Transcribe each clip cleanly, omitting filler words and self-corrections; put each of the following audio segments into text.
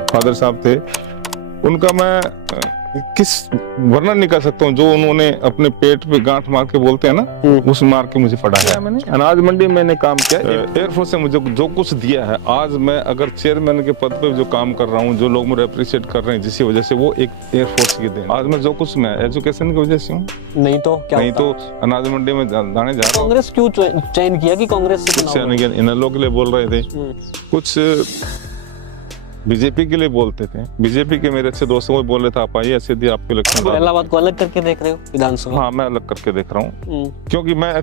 Father साहब थे, उनका मैं किस वर्णन नहीं कर सकता हूँ। जो उन्होंने अपने पेट पे गांठ मार के बोलते हैं ना, उस मार के मुझे पढ़ा है। मैंने अनाज मंडी में मैंने काम किया, एयरफोर्स ने मुझे जो कुछ दिया है। आज मैं अगर चेयरमैन के पद पे जो काम कर रहा हूँ, जो लोग मुझे अप्रिशिएट कर रहे हैं, जिसकी वजह से वो एक एयरफोर्स की देन। आज मैं जो कुछ मैं एजुकेशन की वजह से हूँ, नहीं तो क्या नहीं होता? तो अनाज मंडी में दाने जा रहा हूँ। कांग्रेस क्यों चयन किया कि कांग्रेस से चुनाव लड़े? इन लोगों के लिए बोल रहे थे, कुछ बीजेपी के लिए बोलते थे। बीजेपी के मेरे अच्छे दोस्तों को बोल रहे थे आप आइए सीधी आपके इलेक्शन। इलाहाबाद को अलग करके देख रहे हो विधानसभा? हाँ, मैं अलग करके देख रहा हूँ, क्योंकि मैं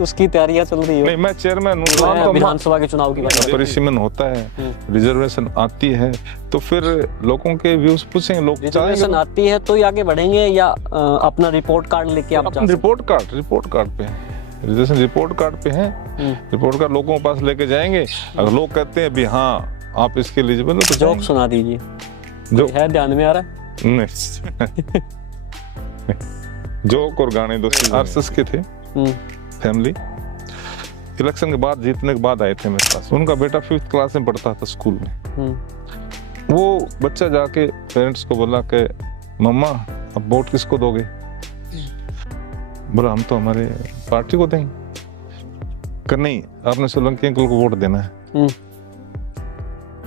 उसकी तैयारियां चल रही है। नहीं, मैं चेयरमैन हूँ। विधानसभा के चुनाव की बात परिसीमन होता है, रिजर्वेशन आती है, तो फिर लोगों के व्यूज पूछेंगे। लोग रिजर्वेशन आती है तो आगे बढ़ेंगे या अपना रिपोर्ट कार्ड लेके आप? रिपोर्ट कार्ड पे रिजर्वेशन रिपोर्ट कार्ड पे है। रिपोर्ट कार्ड लोगों के पास लेके जाएंगे। अगर लोग कहते हैं भी हाँ आप इसके एलिजिबल हो तो जोक सुना दीजिए, जो है ध्यान में आ रहा है? नहीं जोक और गाने दोस्तों आरएसएस के थे, फैमिली। इलेक्शन के बाद, जीतने के बाद आए थे मेरे पास। उनका बेटा 5th क्लास में पढ़ता था स्कूल में। वो बच्चा जाके पेरेंट्स को बोला कि मम्मा अब वोट किसको दोगे? बोला हम तो हमारे पार्टी को देंगे। कर नहीं, आपने सोलंकी अंकल को वोट देना है।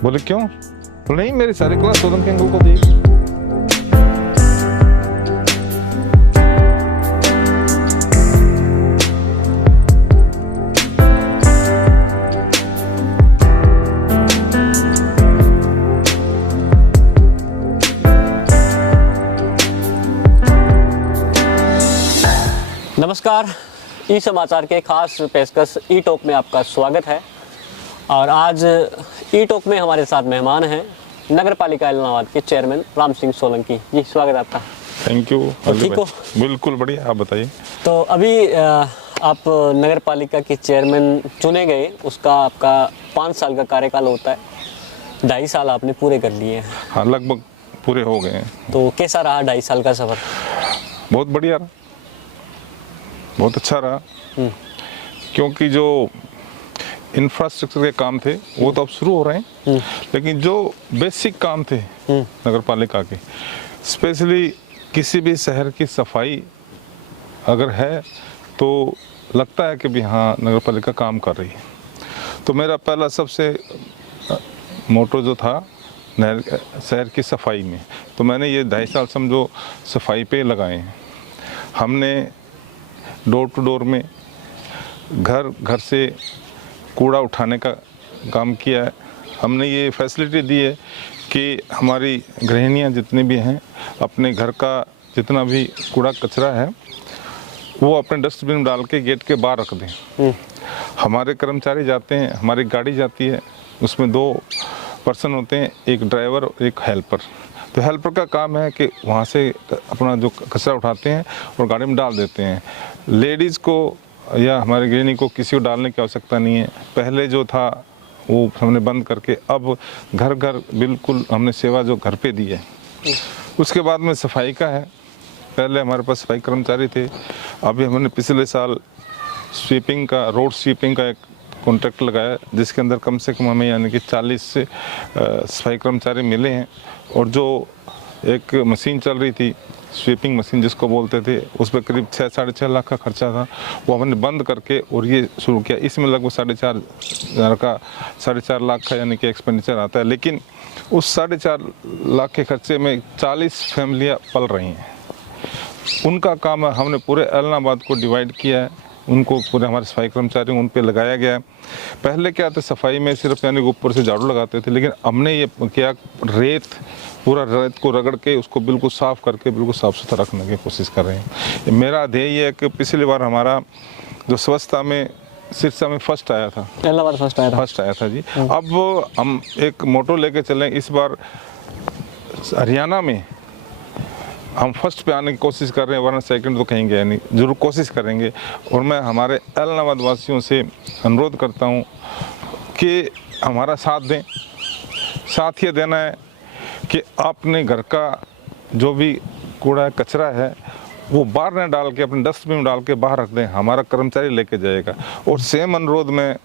बोले क्यों? बोले नहीं, मेरी सारी क्लास सोलंकी अंकल को दी। नमस्कार, ई समाचार के खास पेशकश ई टॉक में आपका स्वागत है। और आज ई टॉक में हमारे साथ मेहमान हैं नगर पालिका इलाहाबाद के चेयरमैन राम सिंह सोलंकी जी। स्वागत आपका। Thank you. ठीक हो? बिल्कुल बढ़िया, आप बताइए। तो अभी आप नगर पालिका के चेयरमैन चुने गए, उसका आपका 5 साल का कार्यकाल होता है। 2.5 साल आपने पूरे कर लिए हैं। हाँ, लगभग पूरे हो गए हैं। तो कैसा रहा 2.5 साल का सफर? बहुत बढ़िया रहा, बहुत अच्छा रहा, क्योंकि जो इंफ्रास्ट्रक्चर के काम थे वो तो अब शुरू हो रहे हैं, लेकिन जो बेसिक काम थे नगर पालिका के, स्पेशली किसी भी शहर की सफाई अगर है तो लगता है कि भी हाँ नगर पालिका काम कर रही है। तो मेरा पहला सबसे मोटो जो था शहर की सफाई में, तो मैंने ये 2.5 साल समझो सफाई पे लगाए हैं। हमने डोर टू डोर में घर घर से कूड़ा उठाने का काम किया है। हमने ये फैसिलिटी दी है कि हमारी गृहिणियाँ जितनी भी हैं अपने घर का जितना भी कूड़ा कचरा है वो अपने डस्टबिन में डाल के गेट के बाहर रख दें। हमारे कर्मचारी जाते हैं, हमारी गाड़ी जाती है, उसमें 2 पर्सन होते हैं, एक ड्राइवर और एक हेल्पर। तो हेल्पर का काम है कि वहाँ से अपना जो कचरा उठाते हैं और गाड़ी में डाल देते हैं। लेडीज़ को या हमारे गृहिणी को किसी को डालने की आवश्यकता नहीं है। पहले जो था वो हमने बंद करके अब घर घर बिल्कुल हमने सेवा जो घर पे दी है। उसके बाद में सफाई का है। पहले हमारे पास सफाई कर्मचारी थे, अभी हमने पिछले साल स्वीपिंग का, रोड स्वीपिंग का एक कॉन्ट्रैक्ट लगाया, जिसके अंदर कम से कम हमें यानी कि 40 से सफाई कर्मचारी मिले हैं। और जो एक मशीन चल रही थी, स्वीपिंग मशीन जिसको बोलते थे, उस पर करीब 6-6.5 लाख का खर्चा था, वो हमने बंद करके और ये शुरू किया। इसमें लगभग 4.5 लाख का यानी कि एक्सपेंडिचर आता है, लेकिन उस 4.5 लाख के खर्चे में 40 फैमिलियाँ पल रही हैं। उनका काम हमने पूरे इलाहाबाद को डिवाइड किया है, उनको पूरे हमारे सफाई कर्मचारी उन पे लगाया गया है। पहले क्या था, सफाई में सिर्फ यानी ऊपर से झाड़ू लगाते थे, लेकिन हमने ये किया पूरा रेत को रगड़ के उसको बिल्कुल साफ़ करके बिल्कुल साफ़ सुथरा रखने की कोशिश कर रहे हैं। मेरा ध्येय है कि पिछली बार हमारा जो स्वच्छता में सिरसा में फर्स्ट आया था, इलाहाबाद फर्स्ट आया था जी। अब हम एक मोटो लेके चलें, इस बार हरियाणा में हम फर्स्ट पे आने की कोशिश कर रहे हैं, वरना सेकंड तो कहेंगे नहीं, जरूर कोशिश करेंगे। और मैं हमारे इलाहाबाद वासियों से अनुरोध करता हूँ कि हमारा साथ दें। साथ ये देना है कि अपने घर का जो भी कूड़ा कचरा है वो बाहर न डाल के अपने डस्टबिन में डाल के बाहर रख दें, हमारा कर्मचारी लेके जाएगा। और सेम अनुरोध में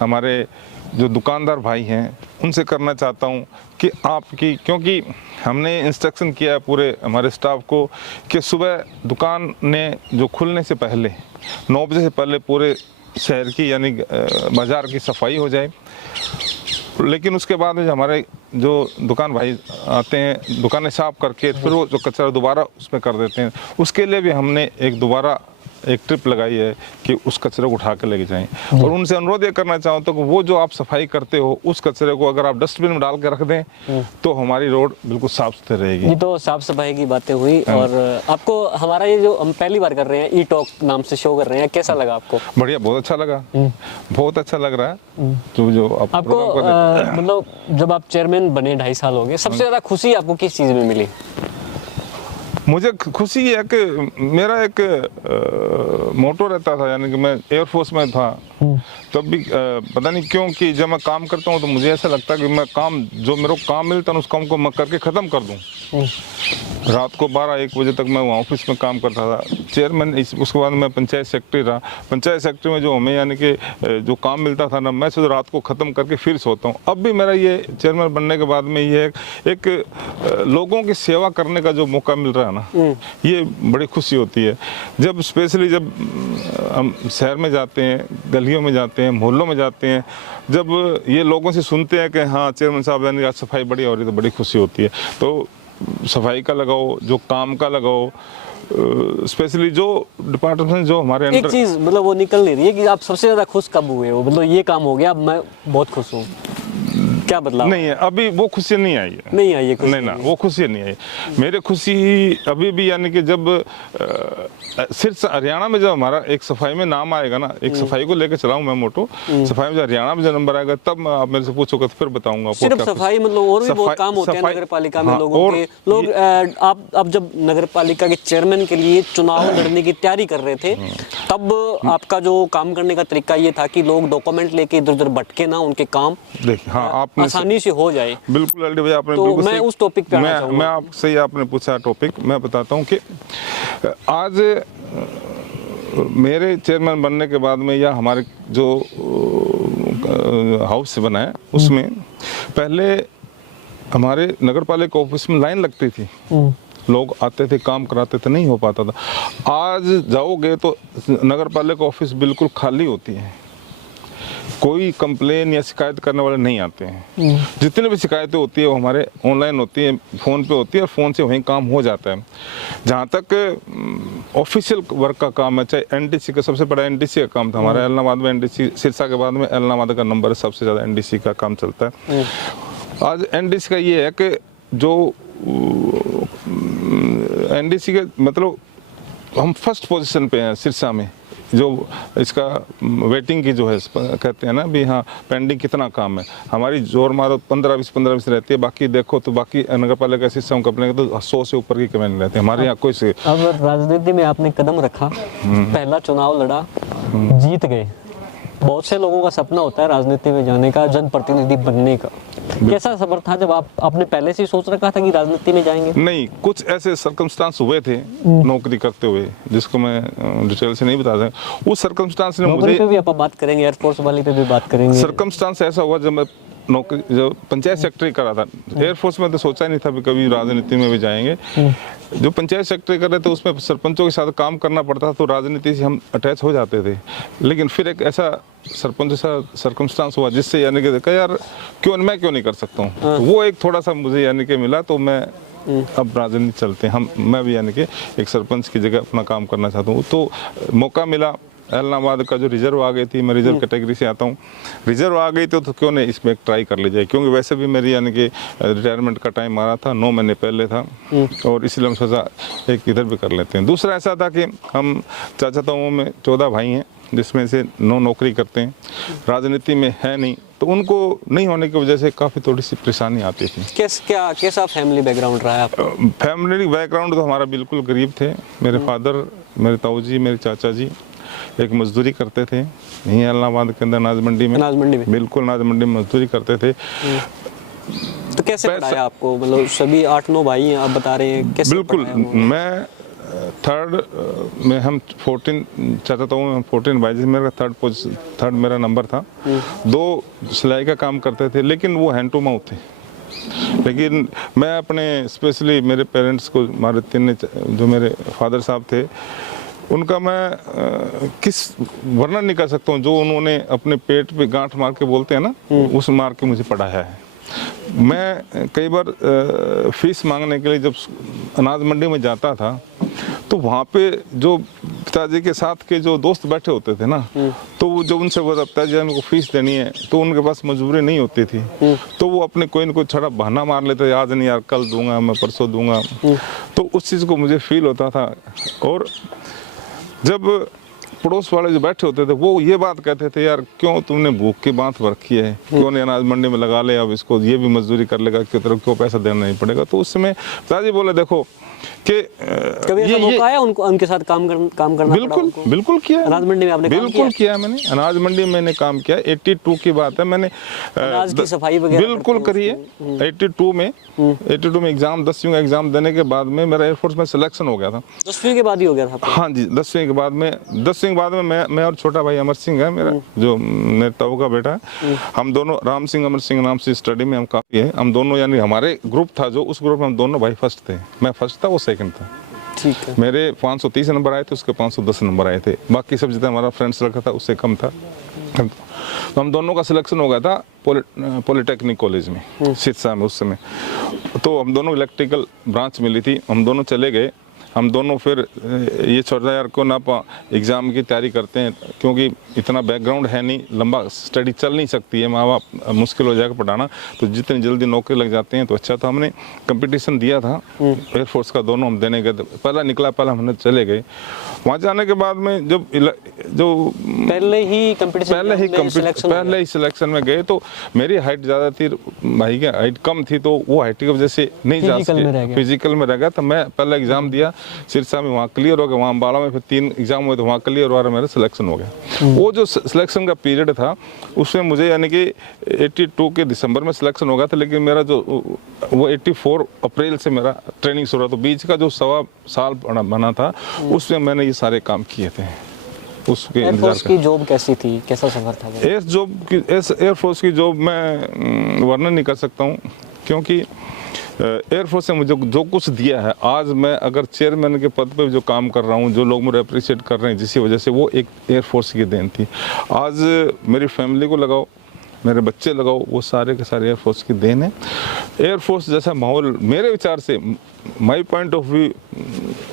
हमारे जो दुकानदार भाई हैं उनसे करना चाहता हूँ कि आपकी, क्योंकि हमने इंस्ट्रक्शन किया है पूरे हमारे स्टाफ को कि सुबह दुकान ने जो खुलने से पहले 9 बजे से पहले पूरे शहर की यानी बाज़ार की सफाई हो जाए। लेकिन उसके बाद जो हमारे जो दुकान भाई आते हैं दुकानें साफ करके फिर वो जो कचरा दोबारा उसमें कर देते हैं, उसके लिए भी हमने दोबारा एक ट्रिप लगाई है कि उस कचरे को उठा के लेके जाएं। और उनसे अनुरोध ये करना चाहूँ तो वो जो आप सफाई करते हो उस कचरे को अगर आप डस्टबिन में डाल के रख दें तो हमारी रोड बिल्कुल साफ सुथरी रहेगी। ये तो साफ सफाई की बातें हुई। और आपको हमारा ये जो हम पहली बार कर रहे हैं ई टॉक नाम से शो कर रहे हैं, कैसा लगा आपको? बढ़िया, बहुत अच्छा लगा, बहुत अच्छा लग रहा है। तो जो आपको मतलब जब आप चेयरमैन बने 2.5 साल हो गए, सबसे ज्यादा खुशी आपको किस चीज में मिली? मुझे खुशी है कि मेरा एक मोटो रहता था, यानी कि मैं एयरफोर्स में था तब भी पता नहीं क्यों कि जब मैं काम करता हूँ तो मुझे ऐसा लगता है कि मैं काम जो मेरे को काम मिलता है उस काम को मैं करके ख़त्म कर दूँ। रात को 12-1 बजे तक मैं वहाँ ऑफिस में काम करता था। चेयरमैन उसके बाद मैं पंचायत सेक्रेटरी रहा। पंचायत सेक्रेटरी में जो हमें यानी कि जो काम मिलता था ना, मैं सिर्फ रात को ख़त्म करके फिर सोता हूँ। अब भी मेरा ये चेयरमैन बनने के बाद में ये एक लोगों की सेवा करने का जो मौका मिल रहा है ना, ये बड़ी खुशी होती है। जब स्पेशली जब हम शहर में जाते हैं, गलियों में जाते हैं, मोहल्लों में जाते हैं, जब ये लोगों से सुनते हैं कि हाँ चेयरमैन साहब यानी आज सफाई बढ़िया हो रही है, तो बड़ी खुशी होती है। तो सफाई का लगाओ, जो काम का लगाओ, स्पेशली जो डिपार्टमेंट जो हमारे अंदर एक चीज मतलब वो निकल नहीं रही है कि आप सबसे ज्यादा खुश कब हुए हो? मतलब ये काम हो गया अब मैं बहुत खुश हूँ, क्या बदलाव? नहीं है, अभी वो खुशी नहीं आई है। नहीं आई है खुशी? नहीं ना, वो खुशी नहीं आई। मेरे खुशी अभी भी यानी कि जब सिर्फ हरियाणा में जब हमारा एक सफाई में नाम आएगा ना, एक सफाई को लेकर चलाऊं मैं मोटो, सफाई में जब हरियाणा में जब नंबर आएगा तब आप मेरे से पूछोगे तो फिर बताऊंगा। सिर्फ सफाई मतलब और भी बहुत काम होते हैं नगर पालिका में। लोगों के लोग आप जब नगर पालिका के चेयरमैन के लिए चुनाव लड़ने की तैयारी कर रहे थे तब आपका जो काम करने का तरीका ये था कि लोग डॉक्यूमेंट लेके इधर उधर भटके ना, उनके काम देखिए हाँ आप आसानी से हो जाए। बिल्कुल एलडी भाई आपने तो बिल्कुल मैं उस टॉपिक पे आना चाहूंगा। मैं आपसे आपने पूछा टॉपिक, मैं बताता हूँ कि आज मेरे चेयरमैन बनने के बाद में या हमारे जो हाउस से बना है उसमें पहले हमारे नगर पालिका ऑफिस में लाइन लगती थी, लोग आते थे काम कराते थे, नहीं हो पाता था। आज जाओगे तो नगर पालिका ऑफिस बिल्कुल खाली होती है, कोई कंप्लेन या शिकायत करने वाले नहीं आते हैं। जितनी भी शिकायतें होती है वो हमारे ऑनलाइन होती है, फ़ोन पे होती है और फ़ोन से वहीं काम हो जाता है। जहाँ तक ऑफिशियल वर्क का काम है, चाहे एनडीसी का, सबसे बड़ा एनडीसी का काम था हमारा एलनाबाद में। एनडीसी सिरसा के बाद में एलनाबाद का नंबर है, सबसे ज़्यादा एनडीसी का काम चलता है। आज एनडीसी का ये है कि जो एनडीसी के मतलब हम फर्स्ट पोजीशन पे हैं सिरसा में, जो इसका वेटिंग की जो है कहते हैं ना भी, हाँ पेंडिंग कितना काम है, हमारी जोर मारो 15-20 रहती है। बाकी देखो तो बाकी नगर पालिका सिस्टम कंपनी तो 100 से ऊपर की कमेंट रहती है हमारे यहाँ कोई से। अब राजनीति में आपने कदम रखा, पहला चुनाव लड़ा, जीत गए। बहुत से लोगों का सपना होता है राजनीति में जाने का, जनप्रतिनिधि बनने का। कैसा सफर था जब आपने पहले से सोच रखा था कि राजनीति में जाएंगे? नहीं, कुछ ऐसे सर्कमस्टांस हुए थे नौकरी करते हुए जिसको मैं डिटेल से नहीं बता सकता। उस सर्कमस्टांस ने मुझे पे भी आप बात करेंगे, एयरफोर्स वाली पे भी बात करेंगे। सर्कमस्टांस ऐसा हुआ जब मैं नौकरी जो पंचायत सेक्रेटरी करा था, एयरफोर्स में तो सोचा ही नहीं था कभी राजनीति में भी जाएंगे। जो पंचायत सेक्रेटरी कर रहे थे उसमें सरपंचों के साथ काम करना पड़ता था, तो राजनीति से हम अटैच हो जाते थे। लेकिन फिर एक ऐसा सरपंच सा सर्कमस्टांस हुआ जिससे यानी कि देखा यार मैं क्यों नहीं कर सकता हूँ, तो वो एक थोड़ा सा मुझे यानी कि मिला, तो मैं अब राजनीति चलते हैं मैं भी यानी कि एक सरपंच की जगह अपना काम करना चाहता हूँ। तो मौका मिला, एलनाबाद का जो रिजर्व आ गई थी, मैं रिजर्व कैटेगरी से आता हूँ, रिजर्व आ गई तो क्यों नहीं इसमें एक ट्राई कर ली जाए, क्योंकि वैसे भी मेरी यानी कि रिटायरमेंट का टाइम आ रहा था, 9 महीने पहले था, और इसलिए हम सोचा एक इधर भी कर लेते हैं। दूसरा ऐसा था कि हम चाचा ताऊओं में 14 भाई हैं जिसमें से 9 नौकरी करते हैं, राजनीति में है नहीं, तो उनको नहीं होने की वजह से काफ़ी थोड़ी सी परेशानी आती थी। कैसा फैमिली बैकग्राउंड रहा है आपका? फैमिली बैकग्राउंड तो हमारा बिल्कुल गरीब थे। मेरे फादर, मेरे ताऊ जी, मेरे चाचा जी एक मजदूरी करते थे यहीं एलनाबाद के अंदर नाज मंडी में। बिल्कुल नाज मंडी में मजदूरी करते थे। तो कैसे पढ़ाया आपको? मतलब सभी 8-9 भाई हैं आप बता रहे हैं, कैसे? बिल्कुल, मैं थर्ड में हम 14 चाहता हूँ, हम 14 बाईस मेरा थर्ड मेरा नंबर था। 2 सिलाई का काम करते थे, लेकिन वो हैंड टू माउथ थे। लेकिन मैं अपने स्पेशली मेरे पेरेंट्स को, हमारे 3 जो मेरे फादर साहब थे, उनका मैं किस वर्णन नहीं कर सकता हूँ। जो उन्होंने अपने पेट पे गांठ मार के बोलते हैं ना, उस मार के मुझे पढ़ाया है। मैं कई बार फीस मांगने के लिए जब अनाज मंडी में जाता था, तो वहाँ पे जो पिताजी के साथ के जो दोस्त बैठे होते थे ना, तो वो जब उनसे बोला पिताजी हमको फीस देनी है, तो उनके पास मजबूरी नहीं होती थी, तो वो अपने कोई न कोई छड़ा बहाना मार लेते, आज नहीं यार कल दूंगा, मैं परसों दूंगा। तो उस चीज़ को मुझे फील होता था। और जब पड़ोस वाले जो बैठे होते थे, वो ये बात कहते थे, यार क्यों तुमने भूख की बात रखी है, क्यों नहीं अनाज मंडी में लगा ले, अब इसको ये भी मजदूरी कर लेगा, क्यों पैसा देना नहीं पड़ेगा। तो उस समय पिताजी बोले देखो कि कभी ऐसा मौका आया उनको उनके साथ काम करना? बिल्कुल बिल्कुल किया, अनाज मंडी में आपने बिल्कुल किया मैंने अनाज मंडी में मैंने काम किया। 82 की बात है, मैंने अनाज की सफाई वगैरह बिल्कुल करी है। 82 में एग्जाम, 10वीं का एग्जाम देने के बाद में मेरा एयरफोर्स में सिलेक्शन हो गया था। 10वीं के बाद ही हो गया था? हाँ जी, 10वीं के बाद में मैं और छोटा भाई अमर सिंह है मेरा, जो मेरे ताऊ का बेटा है। हम दोनों राम सिंह अमर सिंह नाम से स्टडी में हम काफी है। हम दोनों यानी हमारे ग्रुप था, जो उस ग्रुप में हम दोनों भाई फर्स्ट थे। मैं फर्स्ट था, वो सेकंड था। ठीक है। मेरे 530 नंबर आए थे, उसके 510 नंबर आए थे। बाकी सब जितना हमारा फ्रेंड्स रखा था उससे कम था। तो हम दोनों का सिलेक्शन हो गया था पॉलिटेक्निक कॉलेज में, सिरसा में उस समय। तो हम दोनों इलेक्ट्रिकल ब्रांच मिली थी, हम दोनों चले गए। हम दोनों फिर ये सोचा यार क्यों ना एग्ज़ाम की तैयारी करते हैं, क्योंकि इतना बैकग्राउंड है नहीं, लंबा स्टडी चल नहीं सकती है, माँ बाप मुश्किल हो जाएगा पढ़ाना, तो जितनी जल्दी नौकरी लग जाते हैं तो अच्छा। तो हमने कंपटीशन दिया था एयरफोर्स का, दोनों हम देने गए। पहला निकला, पहला हमने चले गए। वहाँ जाने के बाद में जब जो पहले ही सिलेक्शन में गए, तो मेरी हाइट ज़्यादा थी, भाई की हाइट कम थी, तो वो हाइट की वजह से नहीं जा सके, फिजिकल में रह गया। तो मैं पहला एग्ज़ाम दिया सिरसा में, वहाँ क्लियर हो गया। वहाँ अम्बाला में फिर 3 एग्जाम हुए, तो वहाँ क्लियर हुआ, मेरा सिलेक्शन हो गया। वो जो सिलेक्शन का पीरियड था, उसमें मुझे यानी कि 82 के दिसंबर में सिलेक्शन हो गया था, लेकिन मेरा जो वो 84 अप्रैल से मेरा ट्रेनिंग शुरू हुआ। तो बीच का जो 1.25 साल बना था, उसमें मैंने ये सारे काम किए थे। उसके एयरफोर्स की जॉब कैसी थी, कैसा सफर था? एयरफोर्स की जॉब मैं वर्णन नहीं कर सकता हूँ, क्योंकि एयरफोर्स ने मुझे जो कुछ दिया है, आज मैं अगर चेयरमैन के पद पे जो काम कर रहा हूँ, जो लोग मुझे अप्रिशिएट कर रहे हैं, जिसकी वजह से, वो एक एयरफोर्स की देन थी। आज मेरी फैमिली को लगाओ, मेरे बच्चे लगाओ, वो सारे के सारे एयरफोर्स की देन है। एयरफोर्स जैसा माहौल मेरे विचार से, माई पॉइंट ऑफ व्यू,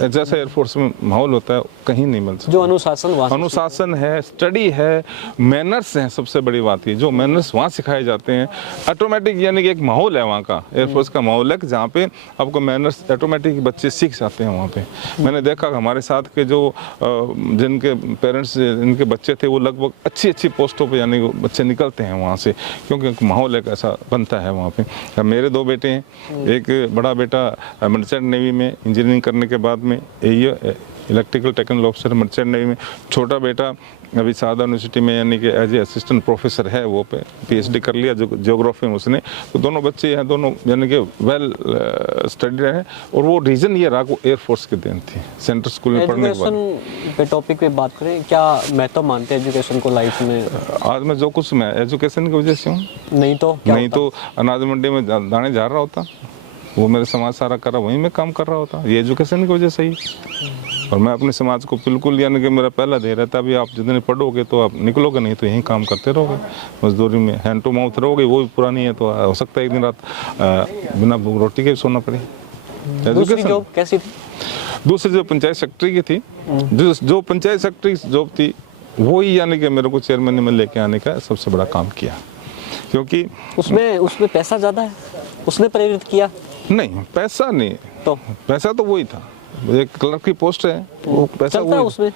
जैसा एयरफोर्स में माहौल होता है कहीं नहीं मिल सकता। जो अनुशासन है, स्टडी है, मैनर्स हैं। सबसे बड़ी बात ये, जो मैनर्स वहाँ सिखाए जाते हैं ऑटोमेटिक, यानी कि एक माहौल है वहाँ का, एयरफोर्स का माहौल है, जहाँ पे आपको मैनर्स ऑटोमेटिक बच्चे सीख जाते हैं वहाँ पे। मैंने देखा हमारे साथ के जो जिनके पेरेंट्स, इनके बच्चे थे, वो लगभग अच्छी पोस्टों पर यानी बच्चे निकलते हैं वहाँ से, क्योंकि माहौल एक ऐसा बनता है वहाँ पे। मेरे 2 बेटे हैं, एक बड़ा बेटा मर्चेंट नेवी में इंजीनियरिंग करने के बाद में electrical technical officer merchant navy में। छोटा बेटा अभी सादा यूनिवर्सिटी में यानी कि एज ए असिस्टेंट प्रोफेसर है, वो पे PhD कर लिया ज्योग्राफी में उसने। तो दोनों बच्चे हैं, दोनों यानी कि वेल स्टडी रहे। और वो रीज़न ये रहा, वो एयरफोर्स की देन थी, सेंट्रल स्कूल में पढ़ने के बाद। पे टॉपिक पे बात करें, क्या महत्व मानते हैं एजुकेशन को लाइफ में? आज मैं जो कुछ मैं एजुकेशन की वजह से हूँ, नहीं तो अनाज मंडी में दाने जा रहा होता, वो मेरे समाज सारा कर रहा, वहीं मैं काम कर रहा होता। ये एजुकेशन की वजह से ही। और मैं अपने समाज को बिल्कुल, यानी कि मेरा पहला ध्येय रहता, अभी आप जितने पढ़ोगे तो आप निकलोगे, नहीं तो यहीं काम करते रहोगे, मजदूरी में हैंड टू माउथ रहोगे। वो भी पूरा नहीं है तो हो सकता है एक दिन रात बिना रोटी के सोना पड़े। दूसरी जॉब कैसी थी? दूसरी जो पंचायत सेक्रेटरी की थी, जो पंचायत सेक्रेटरी जॉब थी, वही यानी कि मेरे को चेयरमैन में लेके आने का सबसे बड़ा काम किया, क्योंकि उसमें पैसा ज़्यादा है, उसने प्रेरित किया? नहीं, पैसा नहीं, तो पैसा तो वही था, एक क्लर्क की पोस्ट है, वो पैसा चलता है उसमें?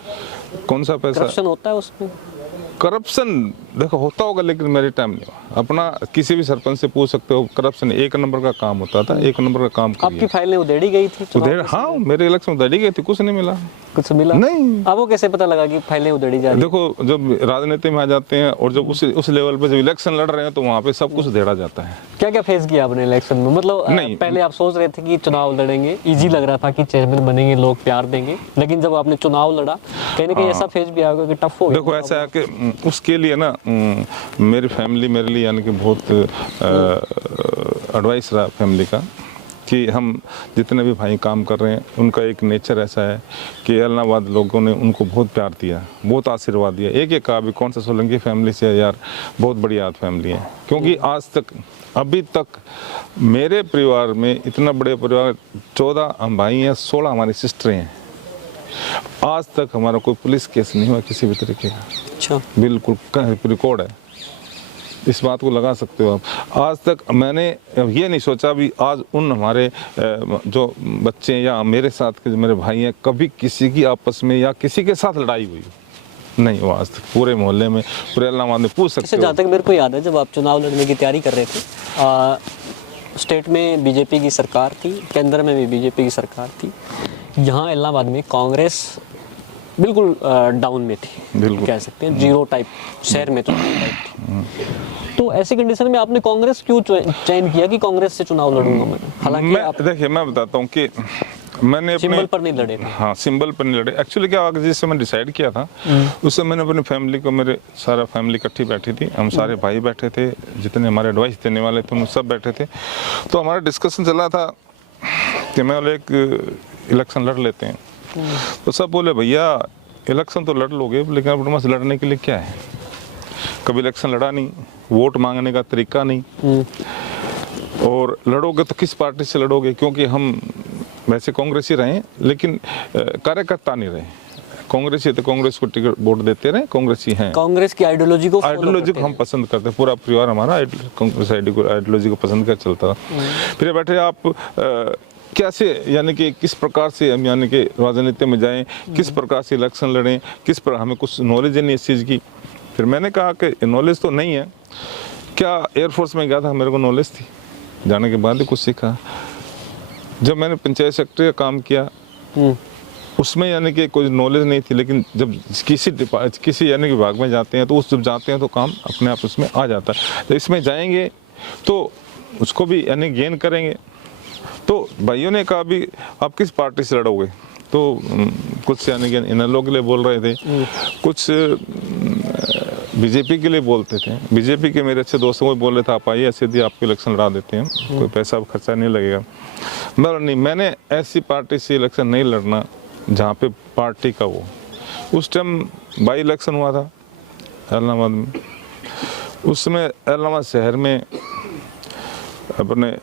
कौन सा पैसा? करप्शन होता है उसमें? करप्शन देखो होता होगा, लेकिन मेरे टाइम नहीं हुआ। अपना किसी भी सरपंच से पूछ सकते हो, करप्शन एक नंबर का काम होता था, एक नंबर का काम आपकी करिए। फाइलें उधेड़ी गई थी चुनाव उधेड़, हाँ मेरे इलेक्शन उधेड़ी गई थी, कुछ नहीं मिला। कुछ मिला नहीं। आपको कैसे पता लगा कि फाइलें उधेड़ी जा रही हैं? देखो जब राजनीति में आ जाते हैं और जब उस लेवल पे जब इलेक्शन लड़ रहे हैं तो वहाँ पे सब कुछ उधेड़ा जाता है। क्या क्या फेस किया आपने इलेक्शन में? मतलब नहीं। पहले आप सोच रहे थे कि चुनाव लड़ेंगे, इजी लग रहा था कि चेयरमैन बनेंगे, लोग प्यार देंगे, लेकिन जब आपने चुनाव लड़ा कहीं ना कहीं ऐसा फेस भी आया कि टफ हो गया? देखो ऐसा है कि उसके लिए ना मेरी फैमिली मेरे लिए यानी कि बहुत एडवाइस रहा फैमिली का कि हम जितने भी भाई काम कर रहे हैं उनका एक नेचर ऐसा है कि इलाहाबाद लोगों ने उनको बहुत प्यार दिया, बहुत आशीर्वाद दिया। एक कहा भी कौन सा सोलंकी फैमिली से यार, बहुत बड़ी याद फैमिली है। क्योंकि आज तक अभी तक मेरे परिवार में इतना बड़े परिवार 14 हम भाई हैं, 16 हमारी सिस्टरें हैं। आज तक हमारा कोई पुलिस केस नहीं हुआ किसी भी तरीके का। अच्छा। बिल्कुल रिकॉर्ड है, इस बात को लगा सकते हो आप। आज तक मैंने ये नहीं सोचा भी आज उन हमारे जो बच्चे या मेरे साथ के जो मेरे भाई हैं कभी किसी की आपस में या किसी के साथ लड़ाई हुई नहीं हुआ आज तक। पूरे मोहल्ले में, पूरे इलाहाबाद में पूछ सकते हो। जहाँ तक मेरे को याद है, जब आप चुनाव लड़ने की तैयारी कर रहे थे, स्टेट में बीजेपी की सरकार थी, केंद्र में भी बीजेपी की सरकार थी, यहाँ इलाहाबाद में कांग्रेस बिल्कुल डाउन में थी, बिल्कुल कह सकते हैं जीरो टाइप, शहर में तो जीरो टाइप थी। तो ऐसी कंडीशन में आपने कांग्रेस क्यों चयन किया कि कांग्रेस से चुनाव लड़ूंगा मैं? हालांकि आप देखिए मैं बताता हूँ कि मैंने सिंबल पर नहीं लड़े थे। हाँ सिंबल पर नहीं लड़े। एक्चुअली क्या हुआ, जिससे मैंने डिसाइड किया था उससे मैंने अपनी फैमिली को, मेरे सारा फैमिली इकट्ठी बैठी थी, हम सारे भाई बैठे थे, जितने हमारे एडवाइस देने वाले थे हम सब बैठे थे। तो हमारा डिस्कशन चला था कि मैं बोले एक इलेक्शन लड़ लेते हैं। तो सब बोले भैया इलेक्शन तो लड़ लोगे, लेकिन अपने पास लड़ने के लिए क्या है? कभी इलेक्शन लड़ा नहीं, वोट मांगने का तरीका नहीं, और लड़ोगे तो किस पार्टी से लड़ोगे? क्योंकि हम वैसे कांग्रेस ही रहे लेकिन कार्यकर्ता नहीं रहे। कांग्रेस ही तो कांग्रेस को टिकट वोट देते रहे, कांग्रेस ही हैं। कांग्रेस की आइडियोलॉजी को हम पसंद करते हैं, पूरा परिवार हमारा कांग्रेस आइडियोलॉजी को पसंद कर चलता था। फिर बैठे आप कैसे यानी कि किस प्रकार से हम यानी कि राजनीति में जाएं, किस प्रकार से इलेक्शन लड़ें, किस पर हमें कुछ नॉलेज है नहीं इस चीज़ की। फिर मैंने कहा कि नॉलेज तो नहीं है, क्या एयरफोर्स में गया था, मेरे को नॉलेज थी, जाने के बाद ही कुछ सीखा। जब मैंने पंचायत सेक्रेटरी का काम किया उसमें यानी कि कोई नॉलेज नहीं थी, लेकिन जब किसी यानी कि विभाग में जाते हैं तो जब जाते हैं तो काम अपने आप उसमें आ जाता है। तो इसमें जाएंगे तो उसको भी यानी गेन करेंगे। तो भाइयों ने कहा भी आप किस पार्टी से लड़ोगे? तो कुछ यानी कि इनेलो के लिए बोल रहे थे, कुछ बीजेपी के लिए बोलते थे। बीजेपी के मेरे अच्छे दोस्तों को बोल रहे थे आप आइए सीधे आपको इलेक्शन लड़ा देते हैं, कोई पैसा खर्चा नहीं लगेगा। मैंने ऐसी पार्टी से इलेक्शन नहीं लड़ना जहाँ पे पार्टी का वो। उस टाइम बाई इलेक्शन हुआ था इलाहाबाद में, उसमें इलाहाबाद शहर में अपने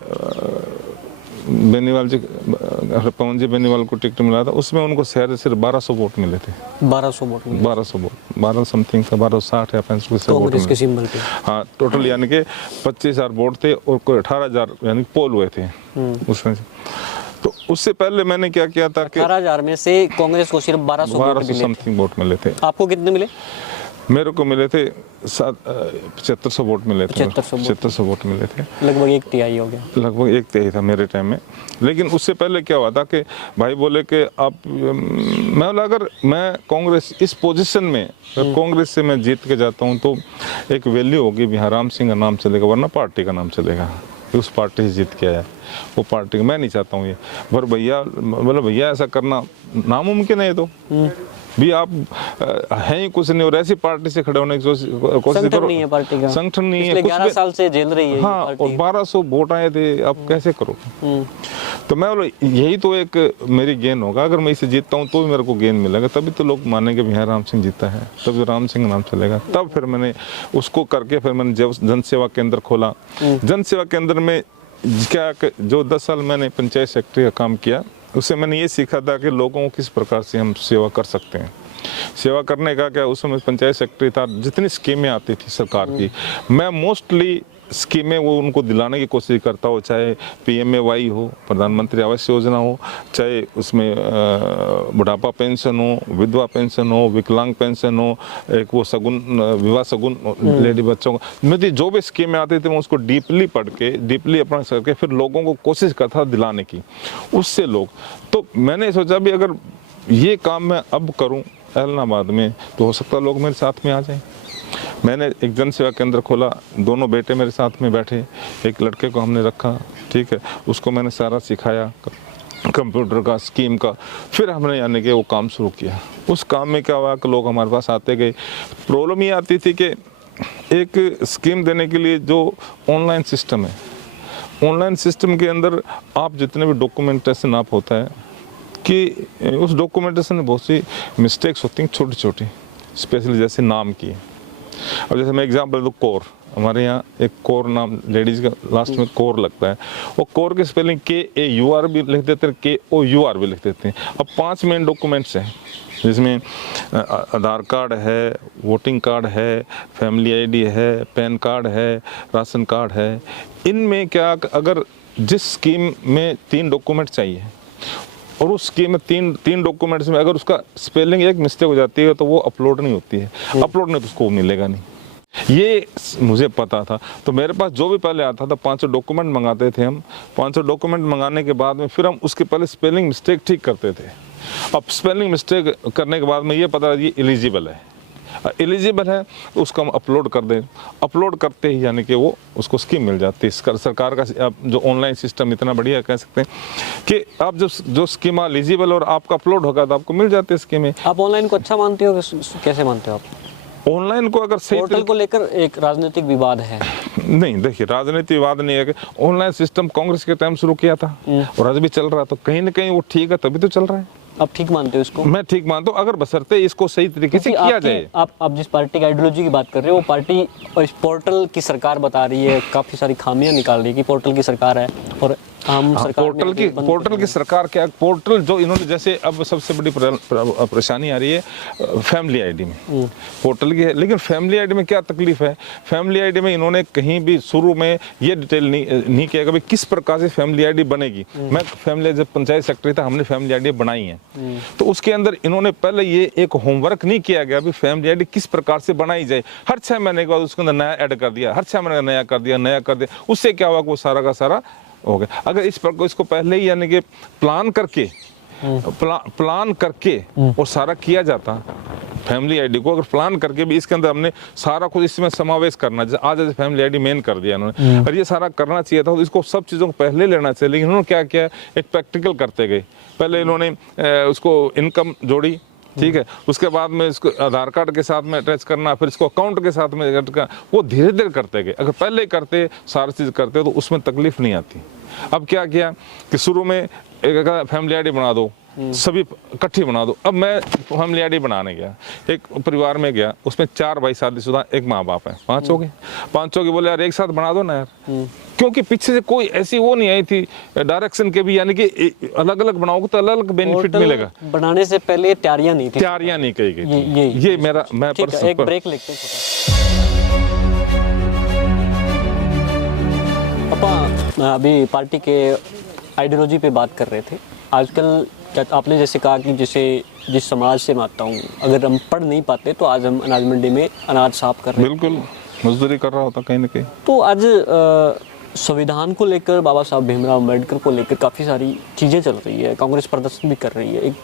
बेनीवाल जी, पवन जी बेनीवाल को टिकट मिला था, उसमें उनको शहर से सिर्फ 1200 वोट मिले थे। 1200 वोट 12 समथिंग था, 1260 या 65 वोट कांग्रेस के सिंबल पे। हाँ टोटल यानी कि 25,000 वोट थे और कोई 18,000 यानी पोल हुए थे उसमें। तो उससे पहले मैंने क्या किया था कि 18,000 में से कांग्रेस को सिर्फ 1200 समथिंग वोट मिले थे। आपको कितने मिले? मेरे को मिले थे 7500 वोट मिले थे। 7500 वोट मिले थे, लगभग 1/3 हो गया। लगभग 1/3 था मेरे टाइम में। लेकिन उससे पहले क्या हुआ था कि भाई बोले कि आप, मैं बोला अगर मैं कांग्रेस इस पोजीशन में कांग्रेस से मैं जीत के जाता हूँ तो एक वैल्यू होगी भी हाँ राम सिंह का नाम चलेगा, वरना पार्टी का नाम चलेगा। उस पार्टी से जीत के आया, वो पार्टी मैं नहीं चाहता हूँ ये। पर भैया मतलब भैया ऐसा करना नामुमकिन है। तो भी आप हैं ही कुछ नहीं और ऐसी पार्टी से खड़े होने की कोशिश करो। नहीं है पार्टी का, संगठन नहीं है, 11 साल से झेल रही है। हाँ, और 1200 वोट आए थे, आप कैसे करो? तो मैं बोला यही तो एक मेरी गेन होगा, अगर मैं इसे जीतता हूँ तो भी मेरे को गेन मिलेगा, तभी तो लोग मानेंगे भी हाँ राम सिंह जीता है, तब राम सिंह नाम चलेगा। तब फिर मैंने उसको करके फिर मैंने जन सेवा केंद्र खोला। जन सेवा केंद्र में क्या जो 10 साल मैंने पंचायत सेक्रेटरी का काम किया, उससे मैंने ये सीखा था कि लोगों को किस प्रकार से हम सेवा कर सकते हैं। सेवा करने का क्या, उस समय पंचायत सेक्रेटरी था, जितनी स्कीमें आती थी सरकार की, मैं मोस्टली स्कीमें वो उनको दिलाने की कोशिश करता हो, चाहे PMAY हो, प्रधानमंत्री आवास योजना हो, चाहे उसमें बुढ़ापा पेंशन हो, विधवा पेंशन हो, विकलांग पेंशन हो, एक वो सगुन विवाह सगुन लेडी बच्चों को, मुझे जो भी स्कीमें आती थी मैं उसको डीपली पढ़ के, डीपली अपना करके फिर लोगों को कोशिश करता दिलाने की, उससे लोग। तो मैंने सोचा भी अगर ये काम मैं अब करूं एलनाबाद में तो हो सकता है लोग मेरे साथ में आ जाएं। मैंने एक जन सेवा केंद्र खोला, दोनों बेटे मेरे साथ में बैठे, एक लड़के को हमने रखा, ठीक है, उसको मैंने सारा सिखाया कंप्यूटर का, स्कीम का, फिर हमने यानी कि वो काम शुरू किया। उस काम में क्या हुआ कि लोग हमारे पास आते गए। प्रॉब्लम ये आती थी कि एक स्कीम देने के लिए जो ऑनलाइन सिस्टम है, ऑनलाइन सिस्टम के अंदर आप जितने भी डॉक्यूमेंटेशन आप होता है कि उस डॉक्यूमेंटेशन में बहुत सी मिस्टेक्स होती हैं छोटी छोटी, स्पेशली जैसे नाम की। अब जैसे मैं एग्जांपल दूँ, कौर, हमारे यहाँ एक कौर नाम लेडीज़ का लास्ट में कौर लगता है, वो कौर की स्पेलिंग KAUR भी लिख देते हैं, KOUR भी लिख देते हैं। अब 5 मेन डॉक्यूमेंट्स हैं जिसमें आधार कार्ड है, वोटिंग कार्ड है, फैमिली ID है, पैन कार्ड है, राशन कार्ड है। इनमें क्या अगर जिस स्कीम में 3 डॉक्यूमेंट चाहिए और उस स्कीम में तीन डॉक्यूमेंट्स में अगर उसका स्पेलिंग एक मिस्टेक हो जाती है तो वो अपलोड नहीं होती है, अपलोड नहीं तो उसको मिलेगा नहीं। ये मुझे पता था, तो मेरे पास जो भी पहले आता था 500 डॉक्यूमेंट मंगाते थे हम। 500 डॉक्यूमेंट मंगाने के बाद में फिर हम उसके पहले स्पेलिंग मिस्टेक ठीक करते थे। अब स्पेलिंग मिस्टेक करने के बाद में ये पता ये एलिजिबल है, एलिजिबल है तो उसको हम अपलोड कर दें। अपलोड करते ही यानी कि वो उसको स्कीम मिल जाती है। सरकार का जो ऑनलाइन सिस्टम इतना बढ़िया कह सकते हैं कि आप जो स्कीम एलिजिबल और आपका अपलोड होगा तो आपको मिल जाती है स्कीमें। आप ऑनलाइन को अच्छा मानते हो, कैसे मानते हो आप? ऑनलाइन को अगर सही पोर्टल को लेकर एक राजनीतिक विवाद है। नहीं, देखिए राजनीतिक विवाद नहीं है कि ऑनलाइन सिस्टम कांग्रेस के टाइम शुरू किया था और आज भी चल रहा है, तो कहीं ना कहीं वो ठीक है, तभी तो चल रहा है। आप ठीक मानते हो इसको? मैं ठीक मानता हूँ, अगर बशर्ते इसको सही तरीके से किया जाए। आप जिस पार्टी की आइडियोलॉजी की बात कर रहे हो वो पार्टी इस पोर्टल की सरकार बता रही है, काफी सारी खामियां निकाल रही है कि पोर्टल की सरकार है और हम सरकार पोर्टल की सरकार क्या, पोर्टल जो इन्होंने जैसे अब सबसे बड़ी परेशानी आ रही है फैमिली ID में, पोर्टल की है। लेकिन फैमिली ID में क्या तकलीफ है, फैमिली ID में इन्होंने कहीं भी शुरू में ये डिटेल नहीं किया कि भाई किस प्रकार से फैमिली ID बनेगी। मैं फैमिली जब पंचायत सेक्रेटरी था हमने फैमिली ID बनाई है, तो उसके अंदर इन्होंने पहले ये एक होमवर्क नहीं किया गया भी फैमिली ID किस प्रकार से बनाई जाए। हर 6 महीने के बाद उसके अंदर नया ऐड कर दिया, हर 6 महीने नया कर दिया। उससे क्या हुआ कि वो सारा का सारा हो गया। अगर इसको पहले ही यानी कि प्लान करके और सारा किया जाता, फैमिली ID को अगर प्लान करके भी इसके अंदर हमने सारा कुछ इसमें समावेश करना, आज फैमिली ID मेन कर दिया इन्होंने, और ये सारा करना चाहिए था, तो इसको सब चीज़ों को पहले लेना चाहिए। लेकिन उन्होंने क्या किया, एक प्रैक्टिकल करते गए। पहले इन्होंने उसको इनकम जोड़ी, ठीक है, उसके बाद में इसको आधार कार्ड के साथ में अटैच करना, फिर इसको अकाउंट के साथ में अटैच करना, वो धीरे धीरे करते गए। अगर पहले करते सारी चीज़ करते तो उसमें तकलीफ नहीं आती। अब क्या किया कि शुरू में एक फैमिली ID बना दो, सभी इकट्ठी बना दो। अब मैं फैमिली ID बनाने गया, एक परिवार में गया, उसमें 4 भाई शादीशुदा, एक माँ बाप है, 5 हो गए। 5 हो गए, बोले यार एक साथ बना दो ना यार, क्योंकि पीछे से कोई ऐसी वो नहीं आई थी डायरेक्शन के भी, यानी कि अलग अलग बनाओगे तो अलग अलग बेनिफिट मिलेगा। बनाने से पहले तैयारियां नहीं थी, तैयारियां नहीं कही गई। ये मेरा मैं एक ब्रेक लेते हैं। अभी पार्टी के आइडियोलॉजी पे बात कर रहे थे। आजकल आपने जैसे कहा कि जिस समाज से मैं आता हूँ, अगर हम पढ़ नहीं पाते तो आज हम अनाज मंडी में अनाज साफ कर रहे हैं, बिल्कुल मजदूरी कर रहा होता कहीं ना कहीं। तो आज संविधान को लेकर, बाबा साहब भीमराव अम्बेडकर को लेकर काफ़ी सारी चीज़ें चल रही है, कांग्रेस प्रदर्शन भी कर रही है। एक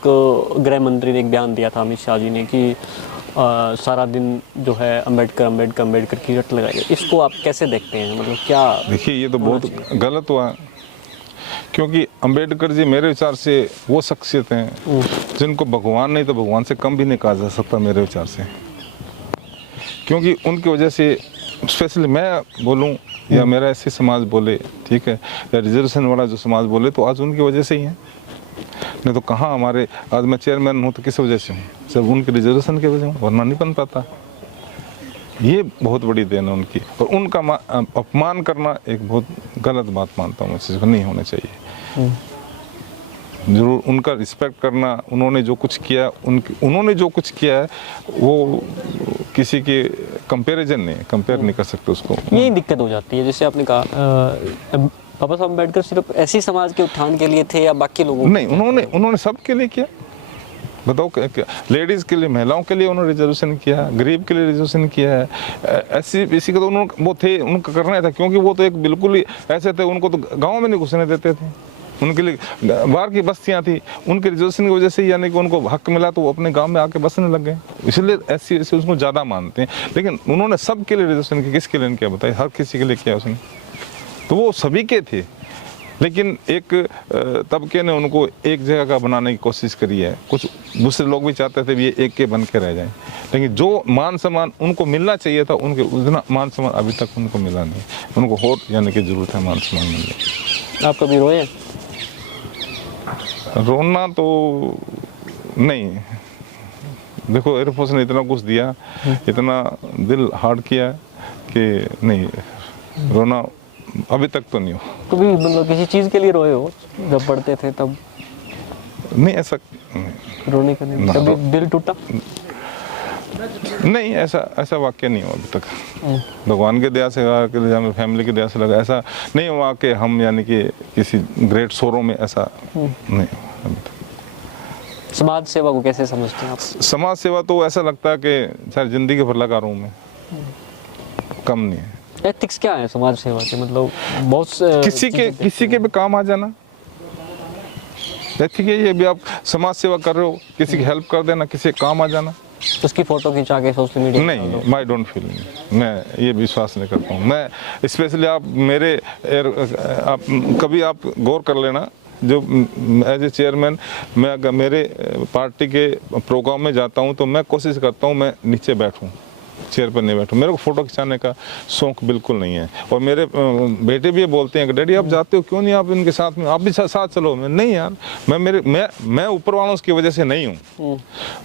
गृह मंत्री ने एक बयान दिया था, अमित शाह जी ने, कि सारा दिन जो है अम्बेडकर की रट लगाई है। इसको आप कैसे देखते हैं, मतलब क्या? देखिए ये तो बहुत गलत हुआ, क्योंकि अंबेडकर जी मेरे विचार से वो शख्सियत हैं जिनको भगवान नहीं तो भगवान से कम भी नहीं कहा जा सकता मेरे विचार से। क्योंकि उनकी वजह से, स्पेशली मैं बोलूं या मेरा ऐसे समाज बोले, ठीक है, या रिजर्वेशन वाला जो समाज बोले, तो आज उनकी वजह से ही है। नहीं तो कहाँ हमारे, आज मैं चेयरमैन हूँ तो किस वजह से हूँ, सिर्फ उनके रिजर्वेशन की वजह हूँ, वरना नहीं बन पाता। ये बहुत बड़ी देन है उनकी, और उनका अपमान करना एक बहुत गलत बात मानता हूँ मैं, चीज़ नहीं होना चाहिए। जरूर उनका रिस्पेक्ट करना, उन्होंने जो कुछ किया, उन्होंने जो कुछ किया है वो किसी के कंपैरिजन नहीं है, कंपेयर नहीं कर सकते उसको। यही दिक्कत हो जाती है। जैसे आपने कहा बाबा साहब अम्बेडकर सिर्फ ऐसी समाज के उत्थान के लिए थे या बाकी लोगों नहीं, उन्होंने सबके लिए किया। बताओ क्या, लेडीज के लिए, महिलाओं के लिए उन्होंने रिजर्वेशन किया, गरीब के लिए रिजर्वेशन किया है। ऐसी इसी का तो उन्होंने वो थे, उनको करना था, क्योंकि वो तो एक बिल्कुल ही ऐसे थे, उनको तो गाँव में नहीं घुसने देते थे। उनके लिए बाहर की बस्तियां थी, उनके रिजर्वेशन की वजह से यानी कि उनको हक मिला तो वो अपने गांव में आके बसने लग गए, इसलिए ऐसी ऐसी उसको ज़्यादा मानते हैं। लेकिन उन्होंने सबके लिए रिजर्वेशन किया, किसके लिए क्या बताइए, हर किसी के लिए किया उसने, तो वो सभी के थे। लेकिन एक तबके ने उनको एक जगह का बनाने की कोशिश करी है। कुछ दूसरे लोग भी चाहते थे भी ये एक के बन के रह जाएं, लेकिन जो मान सम्मान उनको मिलना चाहिए था, उनके उतना मान सम्मान अभी तक उनको मिला नहीं। उनको और यानी कि ज़रूरत है मान सम्मान मिलने। आप कभी रोए? रोना तो नहीं, देखो एयरफोर्स ने इतना कुछ दिया, इतना दिल हार्ड किया कि नहीं, रोना अभी तक तो नहीं हो। कभी मतलब किसी चीज़ के लिए रोए हो जब पढ़ते थे तब? नहीं, ऐसा रोने के लिए कभी दिल टूटा? नहीं, ऐसा वाक्य नहीं हुआ अभी तक। भगवान के दया से या फैमिली की दया से लगा, ऐसा नहीं हुआ कि हम यानी कि किसी ग्रेट सोरो में, ऐसा नहीं हुआ अभी तक। समाज सेवा को कैसे समझते हैं आप? समाज सेवा तो ऐसा लगता है कि शायद जिंदगी भर लगा रहा हूँ मैं, कम नहीं है। एथिक्स क्या है समाज सेवा के? मतलब बहुत किसी के भी काम आ जाना, एथिक ये भी आप समाज सेवा कर रहे हो, किसी की हेल्प कर देना, किसी के काम आ जाना। उसकी फोटो खिंचा के सोशल मीडिया नहीं, माई डोंट फील, मैं ये विश्वास नहीं करता हूँ। मैं स्पेशली आप मेरे कभी आप गौर कर लेना, जो एज ए चेयरमैन मैं अगर मेरे पार्टी के प्रोग्राम में जाता हूँ तो मैं कोशिश करता हूँ मैं नीचे बैठूँ, चेयर पर नहीं बैठूं। मेरे को फोटो खिंचाने का शौक बिल्कुल नहीं है। और मेरे बेटे भी ये बोलते हैं कि डैडी आप जाते हो क्यों नहीं, आप इनके साथ में, आप भी साथ चलो। मैं नहीं यार, मैं ऊपर वालों की वजह से नहीं हूँ,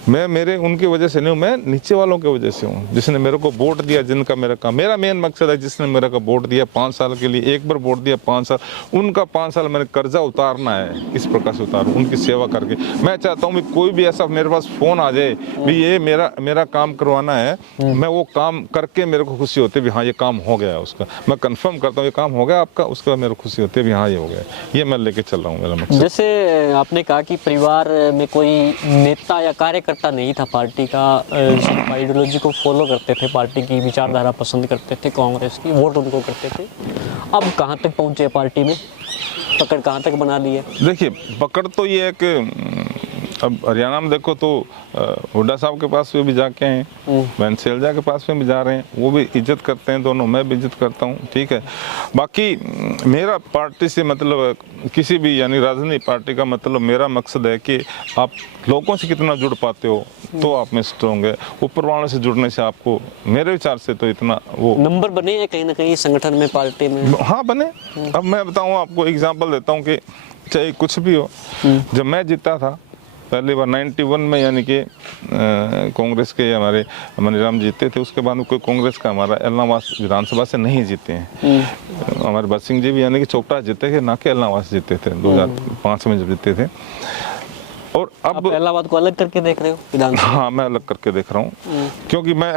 मैं मेरे उनकी वजह से नहीं हूँ, मैं नीचे वालों की वजह से हूँ, जिसने मेरे को वोट दिया, जिनका मेरा काम, मेरा मेन मकसद है, जिसने मेरे को वोट दिया 5 साल के लिए, एक बार वोट दिया 5 साल, उनका 5 साल मैंने कर्जा उतारना है। किस प्रकार से उतारूँ? उनकी सेवा करके। मैं चाहता हूँ भी कोई भी ऐसा मेरे पास फोन आ जाए भी ये मेरा काम करवाना है, मैं वो काम करके मेरे को खुशी होती है भी हाँ ये काम हो गया है उसका, मैं कंफर्म करता हूँ ये काम हो गया आपका, उसके बाद मेरे को खुशी होती है भी हाँ ये हो गया, ये मैं लेके चल रहा हूँ मेरा मकसद। जैसे आपने कहा कि परिवार में कोई नेता या कार्यकर्ता नहीं था पार्टी का, आइडियोलॉजी को फॉलो करते थे, पार्टी की विचारधारा पसंद करते थे, कांग्रेस की, वोट उनको करते थे। अब कहाँ तक पहुँचे पार्टी में, पकड़ कहाँ तक बना ली है? देखिए पकड़ तो ये है कि अब हरियाणा में देखो तो हुड्डा साहब के पास भी जाके हैं, बहन शैलजा के पास में भी जा रहे हैं, वो भी इज्जत करते हैं दोनों, मैं भी इज्जत करता हूँ, ठीक है। बाकी मेरा पार्टी से मतलब किसी भी यानी राजनीतिक पार्टी का मतलब मेरा मकसद है कि आप लोगों से कितना जुड़ पाते हो तो आप में स्ट्रॉन्ग है। ऊपर वालों से जुड़ने से आपको मेरे विचार से तो इतना वो नंबर बने हैं कहीं ना कहीं संगठन में, पार्टी में। हाँ बने। अब मैं बताऊँ आपको एग्जाम्पल देता हूँ कि चाहे कुछ भी हो, जब मैं जीता था पहली बार 91 में, यानी कि कांग्रेस के हमारे मनीराम जीते थे, उसके बाद में कोई कांग्रेस का हमारा एलनावास विधानसभा से नहीं जीते हैं। हमारे बस सिंह जी भी यानी कि चोपटा जीते थे, ना कि एलनावास जीते थे 2005 में जब जीते थे। और अब इलाहाबाद को अलग करके देख रहे हो विधानसभा? हाँ मैं अलग करके देख रहा हूँ, क्योंकि मैं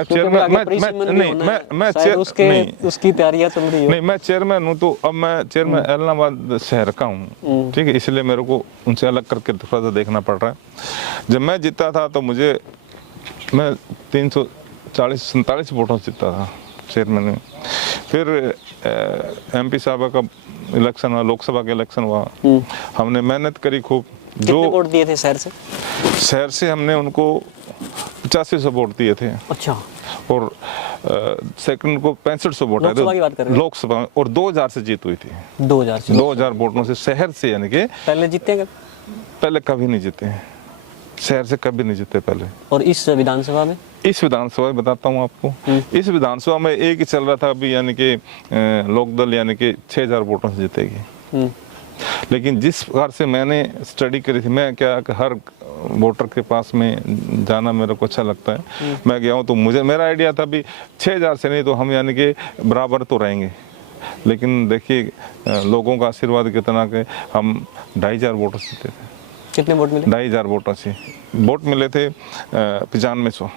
उसकी तैयारियां चल रही है। नहीं, मैं चेयरमैन हूँ, तो अब मैं चेयरमैन एलनाबाद शहर का हूँ, ठीक है, इसलिए मेरे को उनसे अलग करके थोड़ा सा देखना पड़ रहा है। जब मैं जीता था तो मैं 347 वोटों से जीता था चेयरमैन में। फिर MP साहब का इलेक्शन हुआ, लोकसभा का इलेक्शन हुआ, हमने मेहनत करी खूब। कितने वोट दिए थे शहर से? शहर से हमने उनको 8500 वोट दिए थे। अच्छा। और सेकंड को 6500 वोट आए थे लोकसभा में, और 2000 से जीत हुई थी। 2000 वोटों से शहर से, यानी कि पहले जीते हैं? पहले कभी नहीं जीते हैं, शहर से कभी नहीं जीते पहले। और इस विधानसभा में? इस विधानसभा में बताता हूँ आपको, इस विधानसभा में एक ही चल रहा था अभी, यानी कि लोकदल यानी कि 6000 वोटों से जीतेगी। लेकिन जिस प्रकार से मैंने स्टडी करी थी, मैं क्या हर वोटर के पास में जाना मेरे को अच्छा लगता है, मैं गया हूँ तो मेरा आइडिया था भी 6000 से नहीं तो हम यानी कि बराबर तो रहेंगे। लेकिन देखिए लोगों का आशीर्वाद कितना कि हम 2500 वोटों से जीते थे। कितने वोट मिले? 2500 वोटों से वोट मिले थे 9500।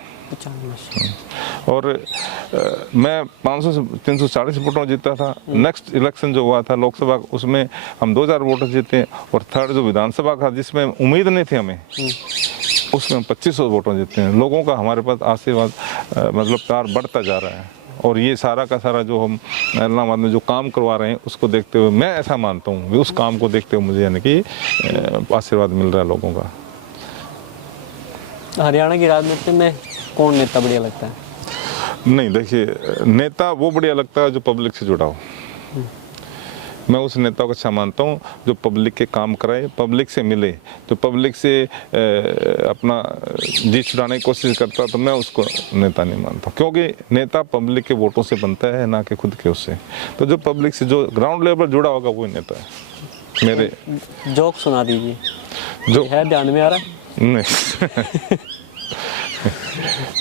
और मैं 500 से 340 वोटों जीता था। नेक्स्ट इलेक्शन जो हुआ था लोकसभा, उसमें हम 2000 वोटर जीते, और थर्ड जो विधानसभा का जिसमें उम्मीद नहीं थी हमें, उसमें हम 2500 वोटों जीते हैं। लोगों का हमारे पास आशीर्वाद मतलब प्यार बढ़ता जा रहा है, और ये सारा का सारा जो हम इलाहाबाद में जो काम करवा रहे हैं उसको देखते हुए मैं ऐसा मानता हूँ कि उस काम को देखते हुए मुझे यानी कि आशीर्वाद मिल रहा है लोगों का। हरियाणा की राजनीति में कौन नेता बढ़िया लगता है? नहीं, देखिए, नेता वो बढ़िया लगता है जो पब्लिक से जुड़ा हो। मैं उस नेता को अच्छा मानता हूँ जो पब्लिक के काम कराए, पब्लिक से मिले, जो पब्लिक से अपना जी छुड़ाने की कोशिश करता है, तो मैं उसको नेता नहीं मानता, क्योंकि नेता पब्लिक के वोटों से बनता है, ना कि खुद के उससे। तो जो पब्लिक से जो ग्राउंड लेवल जुड़ा होगा वही नेता है। मेरे जोक सुना दीजिए, जो है ध्यान में आ रहा? नहीं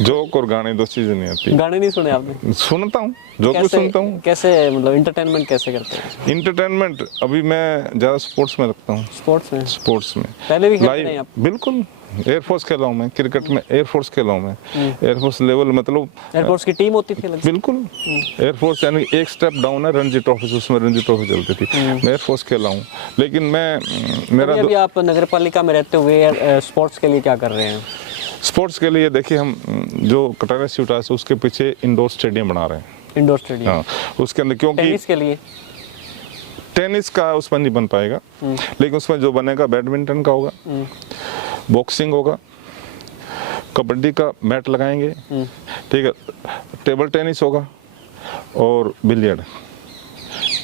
जोक और गाने दो चीजें नहीं आती। गाने नहीं सुने आपने? सुनता हूँ, जोक भी सुनता हूँ। कैसे मतलब इंटरटेनमेंट कैसे करते हैं? इंटरटेनमेंट अभी मैं ज़्यादा स्पोर्ट्स में रखता हूँ। स्पोर्ट्स में पहले भी खेलते हैं आप? बिल्कुल, एयरफोर्स खेला हूँ मैं, क्रिकेट में एयरफोर्स खेला हूँ मैं, एयरफोर्स लेवल, मतलब एयरफोर्स की टीम होती थी लगभग? बिल्कुल, एयरफोर्स यानी एक स्टेप डाउन है रणजी ट्रॉफी से, उसमें रणजी ट्रॉफी चलती थी। मैं एयरफोर्स खेला हूँ, लेकिन मेरा अभी आप नगर पालिका में रहते हुए स्पोर्ट्स के लिए क्या कर रहे हैं? स्पोर्ट्स के लिए देखिए, हम जो कटारा स्यूटा है उसके पीछे इंडोर स्टेडियम बना रहे हैं। Indoor stadium? हाँ, उसके अंदर, क्योंकि टेनिस के लिए, टेनिस का उसमें नहीं बन पाएगा, लेकिन उसमें जो बनेगा बैडमिंटन का होगा, बॉक्सिंग होगा, कबड्डी का मैट लगाएंगे, ठीक है, टेबल टेनिस होगा और बिलियर्ड,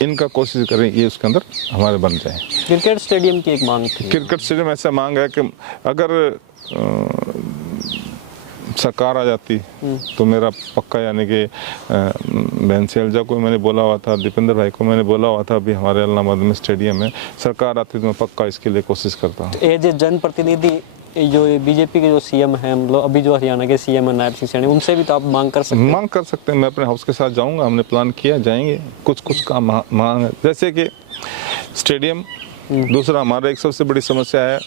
इनका कोशिश करें ये उसके अंदर हमारे बन जाए। क्रिकेट स्टेडियम की एक मांग थी। क्रिकेट स्टेडियम ऐसा मांग है कि अगर सरकार आ जाती तो मेरा पक्का, यानी कि बहन शैलजा को मैंने बोला हुआ था, दीपेंद्र भाई को मैंने बोला हुआ था, अभी हमारे इलाहाबाद में स्टेडियम है, सरकार आती तो मैं पक्का इसके लिए कोशिश करता हूँ। एज ए जनप्रतिनिधि, जो बीजेपी के जो सीएम हैं, मतलब अभी जो हरियाणा के सीएम है नायब सिंह सैनी, उनसे भी तो आप मांग कर सकते हैं? मांग कर सकते हैं, मैं अपने हाउस के साथ जाऊँगा, हमने प्लान किया, जाएंगे, कुछ काम मांग है, जैसे कि स्टेडियम। दूसरा, हमारा एक सबसे बड़ी समस्या है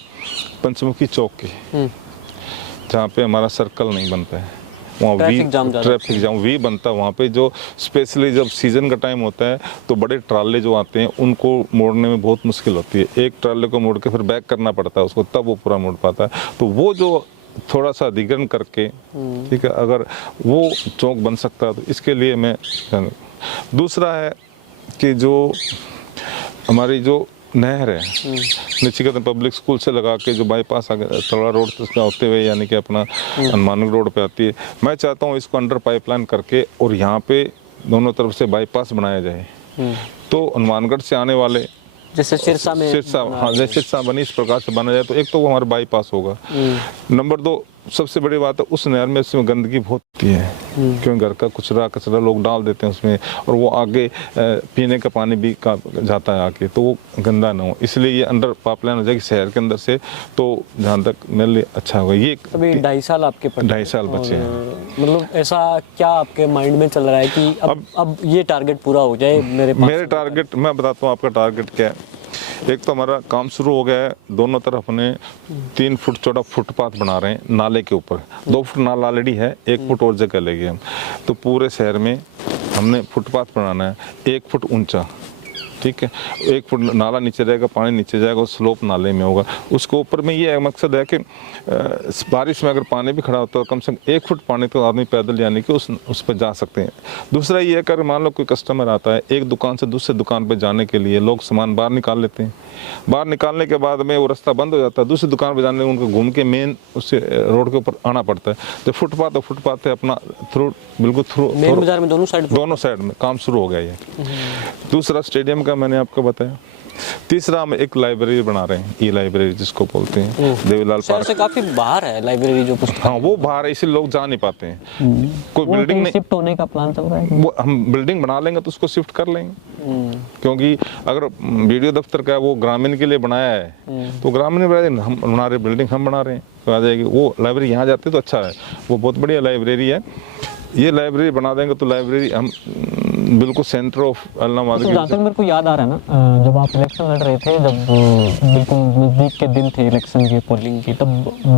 पंचमुखी चौक की, जहाँ पे हमारा सर्कल नहीं बनता है, वहाँ ट्रैफिक जाम वी बनता है। वहाँ पे जो स्पेशली जब सीज़न का टाइम होता है तो बड़े ट्राले जो आते हैं उनको मोड़ने में बहुत मुश्किल होती है, एक ट्राले को मोड़ के फिर बैक करना पड़ता है उसको, तब वो पूरा मोड़ पाता है। तो वो जो थोड़ा सा अधिग्रहण करके, ठीक है, अगर वो चौक बन सकता है तो इसके लिए मैं। दूसरा है कि जो हमारी जो नहर है नचिकेतन पब्लिक स्कूल से लगा के जो बाईपास आगे तलवाड़ा रोड से होते हुए यानी कि अपना हनुमानगढ़ रोड पे आती है, मैं चाहता हूँ इसको अंडर पाइपलाइन करके और यहाँ पे दोनों तरफ से बाईपास बनाया जाए, तो हनुमानगढ़ से आने वाले जैसे सिरसा में, हाँ, जैसे सिरसा बनी इस प्रकार से बना जाए तो एक तो वो हमारे बाईपास होगा। नंबर 2, सबसे बड़ी बात है उस नहर में उसमें गंदगी बहुत होती है, क्योंकि घर का कचरा लोग डाल देते हैं उसमें, और वो आगे पीने का पानी भी जाता है आके, तो वो गंदा ना हो, इसलिए ये अंडर पाइपलाइन हो जाएगी शहर के अंदर से, तो जहाँ तक मेरे लिए अच्छा होगा। ये अभी 2.5 साल आपके 2.5 साल बचे हैं। मतलब ऐसा क्या आपके माइंड में चल रहा है कि अब ये टारगेट पूरा हो जाए? मेरे टारगेट मैं बताता हूँ आपका टारगेट क्या है। एक तो हमारा काम शुरू हो गया है, दोनों तरफ हमने 3 फुट चौड़ा फुटपाथ बना रहे हैं नाले के ऊपर, 2 फुट नाला ऑलरेडी है, 1 फुट और जगह लेंगे हम, तो पूरे शहर में हमने फुटपाथ बनाना है 1 फुट ऊंचा, ठीक है, 1 फुट नाला नीचे रहेगा, पानी नीचे जाएगा और स्लोप नाले में होगा। उसके ऊपर में ये मकसद है कि बारिश में अगर पानी भी खड़ा होता है तो कम से कम 1 फुट पानी तो आदमी पैदल यानी कि उस पर जा सकते हैं। दूसरा ये है कि मान लो कोई कस्टमर आता है, एक दुकान से दूसरे दुकान पर जाने के लिए लोग सामान बाहर निकाल लेते हैं, बाहर निकालने के बाद में वो रास्ता बंद हो जाता है, दूसरी दुकान पर जाने उनको घूम के मेन उससे रोड के ऊपर आना पड़ता है। जब फुटपाथ फुटपाथ है अपना थ्रू, बिल्कुल थ्रू बाजार में दोनों साइड में काम शुरू हो गया ये। दूसरा स्टेडियम का मैंने आपको बताया। तीसरा हम एक लाइब्रेरी बना रहे हैं, ई लाइब्रेरी जिसको बोलते हैं, देवीलाल पार्क से काफी बाहर है लाइब्रेरी जो पुस्तक। हाँ, वो बाहर है इसलिए लोग जा नहीं पाते हैं। कोई बिल्डिंग नहीं, शिफ्ट होने का प्लान चल रहा है? वो हम बिल्डिंग बना लेंगे तो उसको शिफ्ट कर लेंगे, क्योंकि अगर वीडियो दफ्तर का वो ग्रामीण के लिए बनाया है तो ग्रामीण हम बना रहे, बिल्डिंग हम बना रहे हैं तो आ जाएगी। वो लाइब्रेरी यहाँ जाती तो अच्छा है, वो बहुत बढ़िया लाइब्रेरी है। ये लाइब्रेरी बना देंगे तो लाइब्रेरी हम बिल्कुल सेंटर ऑफ इलाहाबाद तो जहाँ तक मेरे को याद आ रहा है ना, जब आप इलेक्शन लड़ रहे थे, जब बिल्कुल नज़दीक के दिन थे इलेक्शन के, पोलिंग की, तब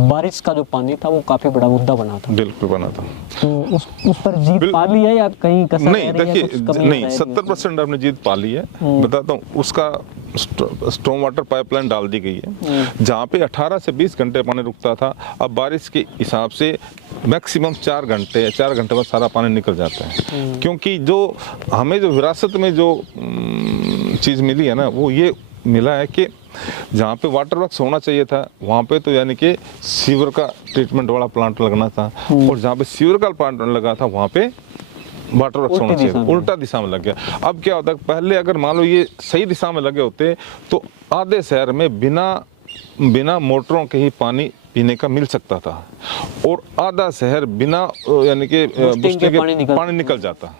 बारिश का जो पानी था वो काफ़ी बड़ा मुद्दा बना था। बिल्कुल बना था। तो उस पर जीत पा ली है या कहीं कसर नहीं, रह रही है, देखिए, कुछ कमी नहीं, रह रही है? 70% आपने जीत पा ली है। बताता हूँ, उसका स्टॉर्म वाटर पाइपलाइन डाल दी गई है, जहाँ पे 18 से 20 घंटे पानी रुकता था, अब बारिश के हिसाब से मैक्सिमम 4 घंटे बाद सारा पानी निकल जाता है। क्योंकि जो हमें जो विरासत में जो चीज़ मिली है ना, वो ये मिला है कि जहाँ पे वाटर वर्क्स होना चाहिए था, वहाँ पे तो यानी कि सीवर का ट्रीटमेंट वाला प्लांट लगना था, और जहाँ पे सीवर का प्लांट लगा था वहाँ पे वाटर वर्क्स होना चाहिए, उल्टा दिशा में लग गया। अब क्या होता है, पहले अगर मान लो ये सही दिशा में लगे होते तो आधे शहर में बिना मोटरों के ही पानी पीने का मिल सकता था, और आधा शहर बिना यानी कि बुस्टिंग के पानी निकल जाता।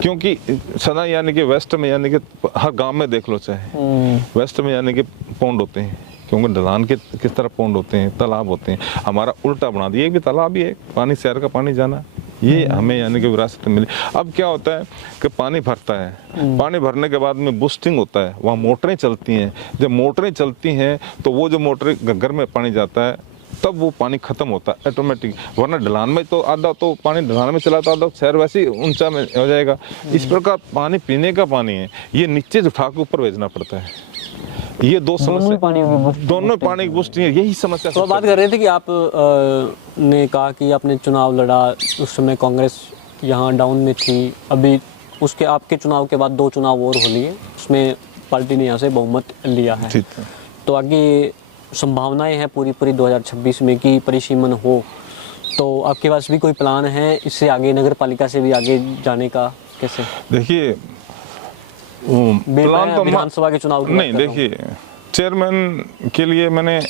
क्योंकि सदा यानी कि वेस्ट में, यानी कि हर गांव में देख लो, चाहे वेस्ट में यानी कि पौंड होते हैं, क्योंकि ढलान के किस तरह पौंड होते हैं, तालाब होते हैं, हमारा उल्टा बना दिया। ये भी तालाब ही है, पानी शहर का पानी जाना, ये हमें यानी कि विरासत मिली। अब क्या होता है कि पानी भरता है, पानी भरने के बाद में बूस्टिंग होता है, वहाँ मोटरें चलती हैं। जब मोटरें चलती हैं तो वो जो मोटरें घर में पानी जाता है, तब वो पानी खत्म होता है ऑटोमेटिक। वरना ढलान में तो आधा तो पानी ढलान में चला, तो आधा शहर वैसे ही ऊंचा में हो जाएगा। इस प्रकार पानी पीने का पानी है, ये नीचे से उठा के ऊपर भेजना पड़ता है। ये दो समस्या, दोनों पानी की बूस्टिंग है, यही समस्या। तो बात कर रहे थे कि आप ने कहा कि आपने चुनाव लड़ा, उस समय कांग्रेस यहाँ डाउन में थी, अभी उसके आपके चुनाव के बाद 2 चुनाव और हो लिए, उसमें पार्टी ने यहाँ से बहुमत लिया है। तो आगे संभावनाएं हैं पूरी 2026 में कि परिसीमन हो, तो आपके पास भी कोई प्लान है इससे आगे, नगर पालिका से भी आगे जाने का? कैसे देखिए, प्लान तो विधानसभा के चुनाव नहीं, देखिए, चेयरमैन के लिए मैंने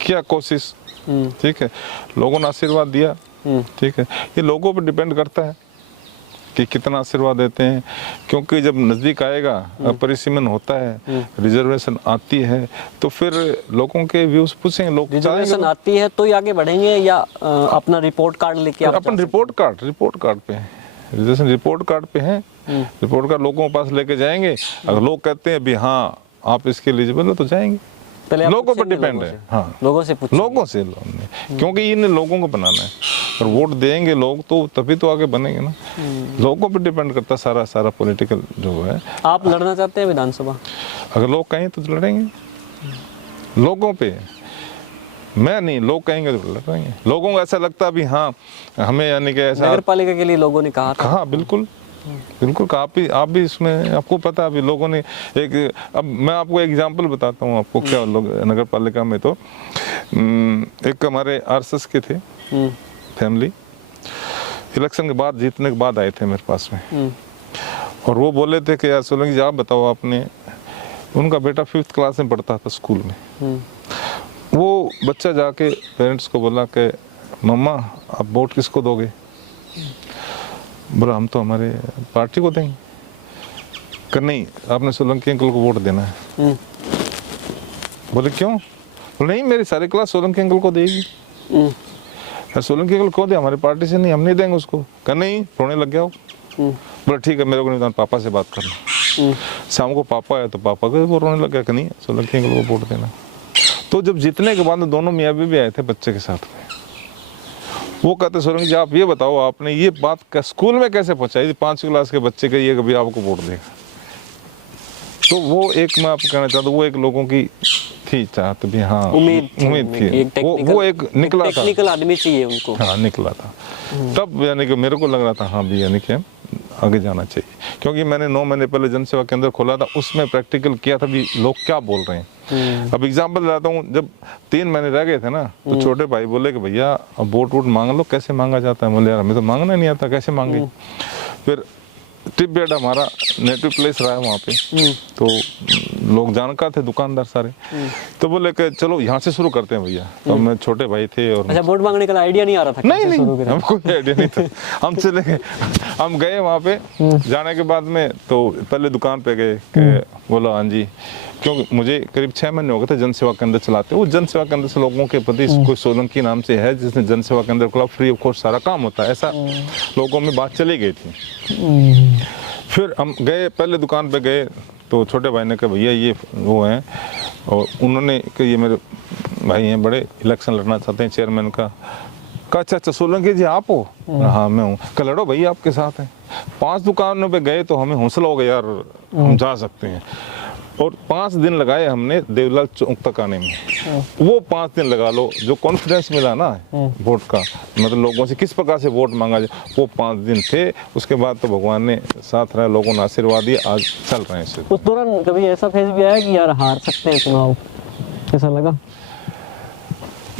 किया कोशिश, ठीक है, लोगों ने आशीर्वाद दिया, ठीक है, ये लोगों पर डिपेंड करता है कि कितना आशीर्वाद देते हैं। क्योंकि जब नज़दीक आएगा, परिसीमन होता है, रिजर्वेशन आती है, तो फिर लोगों के व्यूज पूछेंगे, लोग रिजर्वेशन आती है तो ही आगे बढ़ेंगे, या अपना रिपोर्ट कार्ड लेके अपन रिपोर्ट कार्ड पे है, रिजर्वेशन रिपोर्ट कार्ड पे है, रिपोर्ट कार्ड लोगों के पास लेके जाएंगे। अगर लोग कहते हैं भी हाँ आप इसके एलिजिबल हो तो जाएंगे। लोगों पर डिपेंड है, हाँ, लोगों से क्योंकि इन लोगों को बनाना है, और वोट देंगे लोग तो तभी तो आगे बनेंगे ना। लोगों पर डिपेंड करता है सारा पॉलिटिकल जो है। आप लड़ना चाहते हैं विधानसभा? अगर लोग कहें तो लड़ेंगे, लोगों पे, मैं नहीं, लोग कहेंगे तो लड़ेंगे। लोगों को ऐसा लगता भी हाँ हमें यानी कि ऐसा, नगर पालिका के लिए लोगों ने कहा था, हाँ बिल्कुल आप भी इसमें, आपको पता है अभी लोगों ने एक, अब मैं आपको एग्जांपल बताता हूँ आपको क्या लोग नगर पालिका में, तो एक हमारे आरएसएस के थे फैमिली, इलेक्शन के बाद, जीतने के बाद आए थे मेरे पास में, और वो बोले थे कि यार सोलंकी जी आप बताओ, आपने, उनका बेटा 5th क्लास में पढ़ता था स्कूल में, वो बच्चा जाके पेरेंट्स को बोला कि मम्मा आप वोट किसको दोगे? बोला हम तो हमारे पार्टी को देंगे। कर नहीं, आपने सोलंकी अंकल को वोट देना है। बोले क्यों? बोले नहीं, मेरी सारी क्लास सोलंकी अंकल को देगी। सोलंकी अंकल को दे, हमारी पार्टी से नहीं, हम नहीं देंगे उसको। कर नहीं, रोने लग गया हो। बोले ठीक है, मेरे को नहीं, पापा से बात करना। शाम को पापा आया तो पापा को वो रोने लग गया कि नहीं सोलंकी अंकल को वोट देना। तो जब जीतने के बाद दोनों मियाँ बीवी आए थे बच्चे के साथ में, वो कहते सोलंकी जी आप ये बताओ, आपने ये बात स्कूल में कैसे पहुंचाई 5वीं क्लास के बच्चे के, ये कभी आपको वोट देगा? तो वो एक, मैं आपको कहना चाहता हूँ, वो एक लोगों की थी चाहत भी, हाँ उम्मीद थी, वो एक निकला था, टेक्निकल आदमी चाहिए उनको, हाँ निकला था। तब यानी कि मेरे को लग रहा था हाँ भी यानी कि आगे जाना चाहिए, क्योंकि मैंने 9 महीने पहले जनसेवा केंद्र खोला था, उसमें प्रैक्टिकल किया था भी लोग क्या बोल रहे हैं। अब एग्जाम्पल दिलाता हूँ, जब 3 महीने रह गए थे ना, तो छोटे भाई बोले कि भैया अब वोट मांग लो, कैसे मांगा जाता है? बोले यार हमें तो मांगना नहीं आता, कैसे मांगे? फिर टिब्बेट हमारा नेटिव प्लेस रहा है वहाँ पे, तो लोग जानकार थे, दुकानदार सारे, तो बोले कि चलो यहाँ से शुरू करते हैं भैया। तो हम छोटे भाई थे, और अच्छा वोट मांगने का आइडिया नहीं आ रहा था? नहीं, हमको कोई आइडिया नहीं था। हम चले गए, हम गए वहाँ पे, जाने के बाद में तो पहले दुकान पे गए कि बोला हाँ जी, क्योंकि मुझे करीब 6 महीने हो गए थे जनसेवा केंद्र चलाते। वो जनसेवा केंद्र से लोगों के प्रति, कोई सोलंकी नाम से है जिसने जनसेवा केंद्र खोला, फ्री ऑफ कॉस्ट सारा काम होता है, ऐसा लोगों में बात चली गई थी। फिर हम गए, पहले दुकान पे गए तो छोटे भाई ने कहा भैया ये वो हैं, और उन्होंने कहा ये मेरे भाई हैं बड़े, इलेक्शन लड़ना चाहते हैं चेयरमैन का। कहा अच्छा सोलंकी जी आप हो? हाँ मैं हूँ। कहा लड़ो भैया आपके साथ हैं। 5 दुकानों पे गए तो हमें हौसला हो गया यार हम जा सकते हैं। और 5 दिन लगाए हमने देवलाल चौक तक आने में। वो 5 दिन लगा लो, जो कॉन्फिडेंस मिला ना वोट का, मतलब लोगों से किस प्रकार से वोट मांगा जाए, वो 5 दिन थे। उसके बाद तो भगवान ने साथ रहा, लोगों ने आशीर्वाद दिया, आज चल रहे हैं इससे। उस दौरान कभी ऐसा फेज भी आया कि यार हार सकते हैं चुनाव, ऐसा लगा?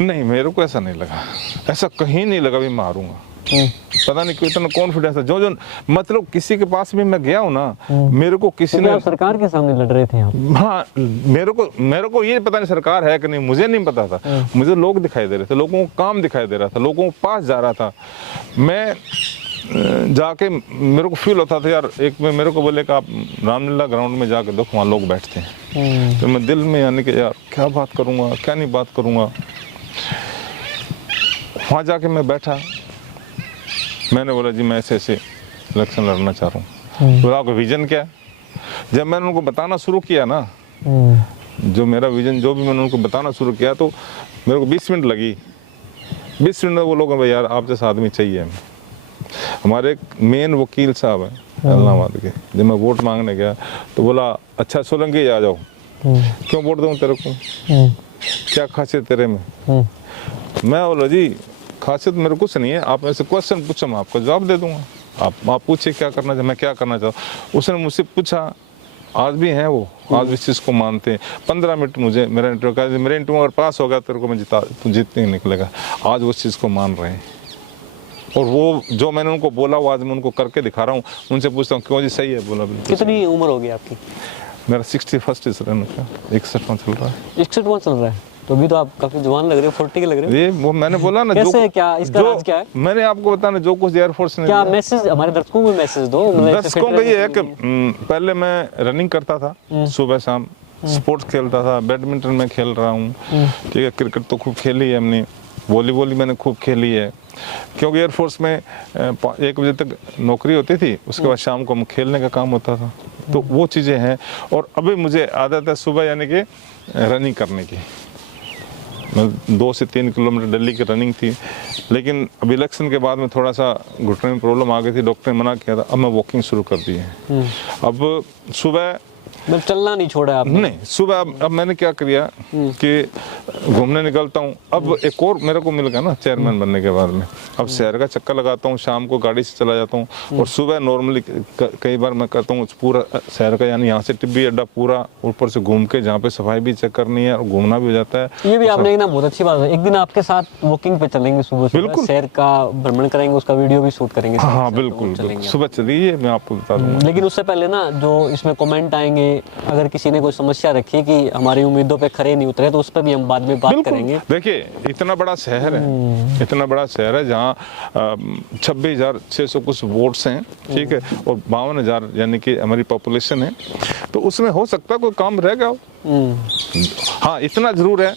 नहीं, मेरे को ऐसा नहीं लगा, ऐसा कहीं नहीं लगा भी मारूंगा। पता नहीं क्यों इतना कॉन्फिडेंस है। जो मतलब किसी के पास भी मैं गया हूँ ना, मेरे को किसी ने, आप सरकार के सामने लड़ रहे थे आप? हाँ, मेरे को ये पता नहीं सरकार है कि नहीं, मुझे नहीं पता था। मुझे लोग दिखाई दे रहे थे, लोगों को काम दिखाई दे रहा था, लोगों के पास जा रहा था मैं। जाके मेरे को फील होता था यार, एक में मेरे को बोले कि आप रामलीला ग्राउंड में जाके देखो, वहाँ लोग बैठते हैं। तो मैं दिल में यानी कि यार क्या बात करूँगा, क्या नहीं बात करूँगा। वहाँ जाके मैं बैठा, मैंने बोला जी मैं ऐसे ऐसे इलेक्शन लड़ना चाह रहा हूँ। बोला आपका विजन क्या है? जब मैंने उनको बताना शुरू किया ना, जो मेरा विजन जो भी मैंने उनको बताना शुरू किया, तो मेरे को 20 मिनट लगी। 20 मिनट में वो लोग भाई यार आप जैसा आदमी चाहिए हमें। हमारे एक मेन वकील साहब है इलाहाबाद के, जब मैं वोट मांगने गया तो बोला अच्छा सोलंकी आ जाओ। क्यों वोट दूँ तेरे को, क्या खासियत तेरे में? मैं बोला जी खासियत मेरे कुछ नहीं है, आप मेरे से क्वेश्चन पूछो, मैं आपको जवाब दे दूंगा। आप पूछिए क्या करना चाहिए, मैं क्या करना चाहूँ। उसने मुझसे पूछा, आज भी हैं वो, आज भी इस चीज़ को मानते हैं। 15 मिनट मुझे मेरा इंटरव्यू का, मेरा इंटरव्यू अगर पास हो गया तेरे को मैं जीतने ही निकलेगा। आज वो चीज़ को मान रहे हैं, और वो जो मैंने उनको बोला वो आज मैं उनको करके दिखा रहा हूँ। उनसे पूछता हूँ क्यों जी सही है? बोला बिल्कुल। कितनी उम्र हो गई आपकी? मेरा 61 इस रन का 61वां चल रहा है। 61वां चल रहा है, तो अभी तो आप काफी जवान लग रहे हो, 40 के लग रहे हो। ये वो मैंने बोला ना, कैसे है, क्या इसका राज क्या है? मैंने आपको बताना, जो कुछ एयरफोर्स ने क्या मैसेज हमारे दर्शकों को मैसेज दो? दर्शकों का ये है कि पहले मैं रनिंग करता था सुबह शाम, स्पोर्ट्स खेलता था, बैडमिंटन में खेल रहा हूँ, ठीक है, क्रिकेट तो खूब खेली है हमने, वॉलीबॉल मैंने खूब खेली है, क्योंकि एयरफोर्स में 1 बजे तक नौकरी होती थी, उसके बाद शाम को हम खेलने का काम होता था। तो वो चीज़ें हैं। और अभी मुझे आदत है सुबह यानी कि रनिंग करने की। 2 से 3 किलोमीटर दिल्ली की रनिंग थी, लेकिन अब इलेक्शन के बाद में थोड़ा सा घुटने में प्रॉब्लम आ गई थी, डॉक्टर ने मना किया था। अब मैं वॉकिंग शुरू कर दी है। अब सुबह मतलब चलना नहीं छोड़ा आपने? नहीं, सुबह अब मैंने क्या किया कि घूमने निकलता हूँ। अब एक और मेरे को मिल गया ना चेयरमैन बनने के बाद में, अब शहर का चक्कर लगाता हूँ, शाम को गाड़ी से चला जाता हूँ, और सुबह नॉर्मली कई बार मैं करता हूँ पूरा शहर का, यानी यहाँ से टिब्बी अड्डा पूरा ऊपर से घूम के, जहाँ पे सफाई भी चेक करनी है और घूमना भी हो जाता है। ये भी आपने एक ना बहुत अच्छी बात है, एक दिन आपके साथ वॉकिंग पे चलेंगे, सुबह बिल्कुल, शहर का भ्रमण करेंगे, उसका वीडियो भी शूट करेंगे। हाँ बिल्कुल, सुबह चलिए, मैं आपको बता दूंगा। लेकिन उससे पहले ना जो इसमें कमेंट आएंगे, अगर किसी ने कोई समस्या रखी कि हमारी उम्मीदों पे खरे नहीं उतरे, तो उस पर भी हम बाद में बात करेंगे। देखिए इतना बड़ा शहर है, इतना बड़ा शहर है जहाँ 26,600 कुछ वोट्स हैं, ठीक है, और 52,000 यानी कि हमारी पॉपुलेशन है, तो उसमें हो सकता है कोई काम रह गया हो। हाँ इतना जरूर है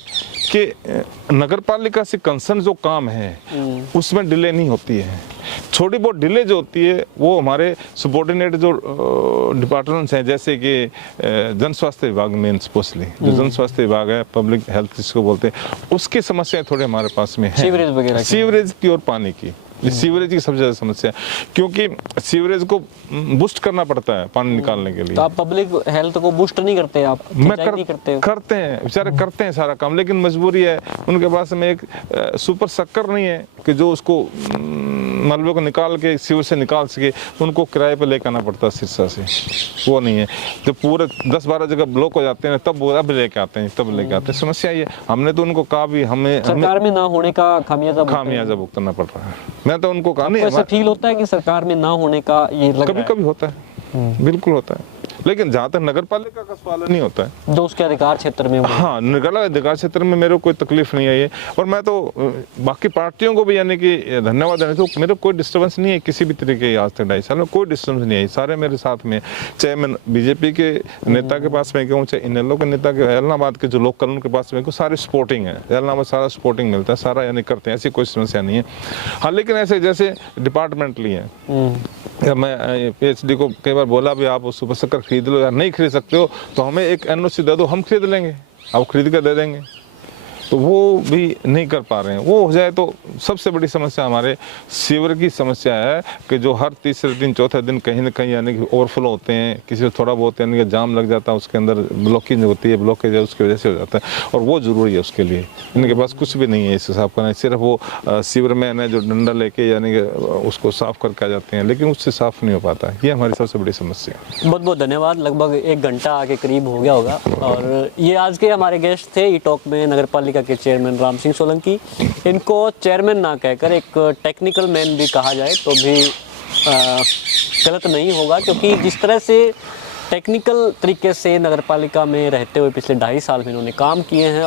कि नगर पालिका से कंसर्न जो काम है उसमें डिले नहीं होती है। छोटी बहुत डिले जो होती है वो हमारे सबॉर्डिनेट जो डिपार्टमेंट्स हैं, जैसे कि जन स्वास्थ्य विभाग, मेन स्पेशली जो जन स्वास्थ्य विभाग है, पब्लिक हेल्थ जिसको बोलते हैं, उसकी समस्याएं थोड़े हमारे पास में है। सीवरेज वगैरह, सीवरेज की और पानी की, सीवरेज की सबसे ज्यादा समस्या है, क्योंकि सीवरेज को बूस्ट करना पड़ता है पानी निकालने के लिए। तो आप पब्लिक हेल्थ को बूस्ट नहीं करते? आप नहीं करते? करते हैं बेचारे, करते हैं सारा काम, लेकिन मजबूरी है, उनके पास में एक सुपर शक्कर नहीं है कि जो उसको मलबे को निकाल के सीवर से निकाल सके। उनको किराए पे लेकर आना पड़ता है सिरसा से, वो नहीं है। जब पूरे 10-12 जगह ब्लॉक हो जाते हैं तब वो अब लेके आते हैं, तब लेके आते हैं। समस्या ये, हमने तो उनको कहा भी, हमें सरकार में ना होने का खामियाजा भुगतना पड़ रहा है। मैं तो उनको कहा नहीं, ऐसा फील होता है कि सरकार में ना होने का ये लग कभी कभी होता है, बिल्कुल होता है। लेकिन जहाँ तक नगर पालिका का सवाल नहीं होता है, जो उसके अधिकार क्षेत्र में वो है। हाँ, नगर अधिकार क्षेत्र में मेरे को कोई तकलीफ नहीं आई है। और मैं तो बाकी पार्टियों को भी यानी कि धन्यवाद देना चाहिए। मेरे को कोई डिस्टर्बेंस नहीं है किसी भी तरीके की, आज तक 2.5 साल में कोई डिस्टर्बेंस नहीं आई, सारे मेरे साथ में। चाहे मैं बीजेपी के नेता के पास में गया हूँ, चाहे इनेलो के नेता के, एलनाबाद के जो लोकल उनके पास में, सारे सपोर्टिंग है, एलनाबाद सारा सपोर्टिंग मिलता है, सारा यानी करते हैं, ऐसी कोई समस्या नहीं है। हाँ, लेकिन ऐसे जैसे डिपार्टमेंटली है, या मैं PhD को कई बार बोला भी आप सुपर शक्कर खरीद लो, या नहीं खरीद सकते हो तो हमें एक NOC दे दो, हम खरीद लेंगे, आप खरीद कर दे देंगे। तो वो भी नहीं कर पा रहे हैं। वो हो जाए तो सबसे बड़ी समस्या हमारे सीवर की समस्या है कि जो हर तीसरे दिन चौथे दिन कहीं ना कहीं यानी कि ओवरफ्लो होते हैं, किसी को थोड़ा बहुत यानी कि जाम लग जाता है, उसके अंदर ब्लॉकिंग होती है, ब्लॉकेज है, उसकी वजह से हो जाता है। और वो ज़रूरी है उसके लिए, इनके पास कुछ भी नहीं है इसे साफ करना, सिर्फ वो सीवर मैन है जो डंडा लेके यानी कि उसको साफ करके आ जाते हैं, लेकिन उससे साफ नहीं हो पाता है। ये हमारी सबसे बड़ी समस्या है। बहुत बहुत धन्यवाद। लगभग 1 घंटा के करीब हो गया होगा। और ये आज के हमारे गेस्ट थे ई टॉक में नगर पालिका के चेयरमैन राम सिंह सोलंकी। इनको चेयरमैन ना कहकर एक टेक्निकल मैन भी कहा जाए तो भी गलत नहीं होगा, क्योंकि जिस तरह से टेक्निकल तरीके से नगर पालिका में रहते हुए पिछले 2.5 साल में इन्होंने काम किए हैं,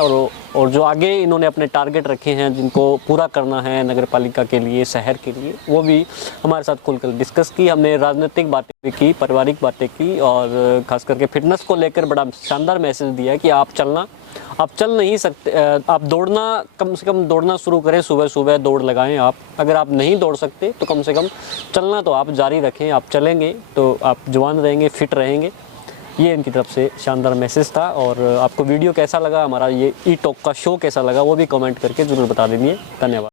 और जो आगे इन्होंने अपने टारगेट रखे हैं जिनको पूरा करना है नगर पालिका के लिए, शहर के लिए, वो भी हमारे साथ खुलकर डिस्कस की। हमने राजनीतिक बातें भी की, पारिवारिक बातें की, और खास करके फिटनेस को लेकर बड़ा शानदार मैसेज दिया कि आप चल नहीं सकते, आप दौड़ना, कम से कम दौड़ना शुरू करें, सुबह सुबह दौड़ लगाएं आप। अगर आप नहीं दौड़ सकते तो कम से कम चलना तो आप जारी रखें, आप चलेंगे तो आप जवान रहेंगे, फिट रहेंगे। ये इनकी तरफ से शानदार मैसेज था। और आपको वीडियो कैसा लगा, हमारा ये ई टॉक का शो कैसा लगा, वो भी कमेंट करके ज़रूर बता दीजिए। धन्यवाद।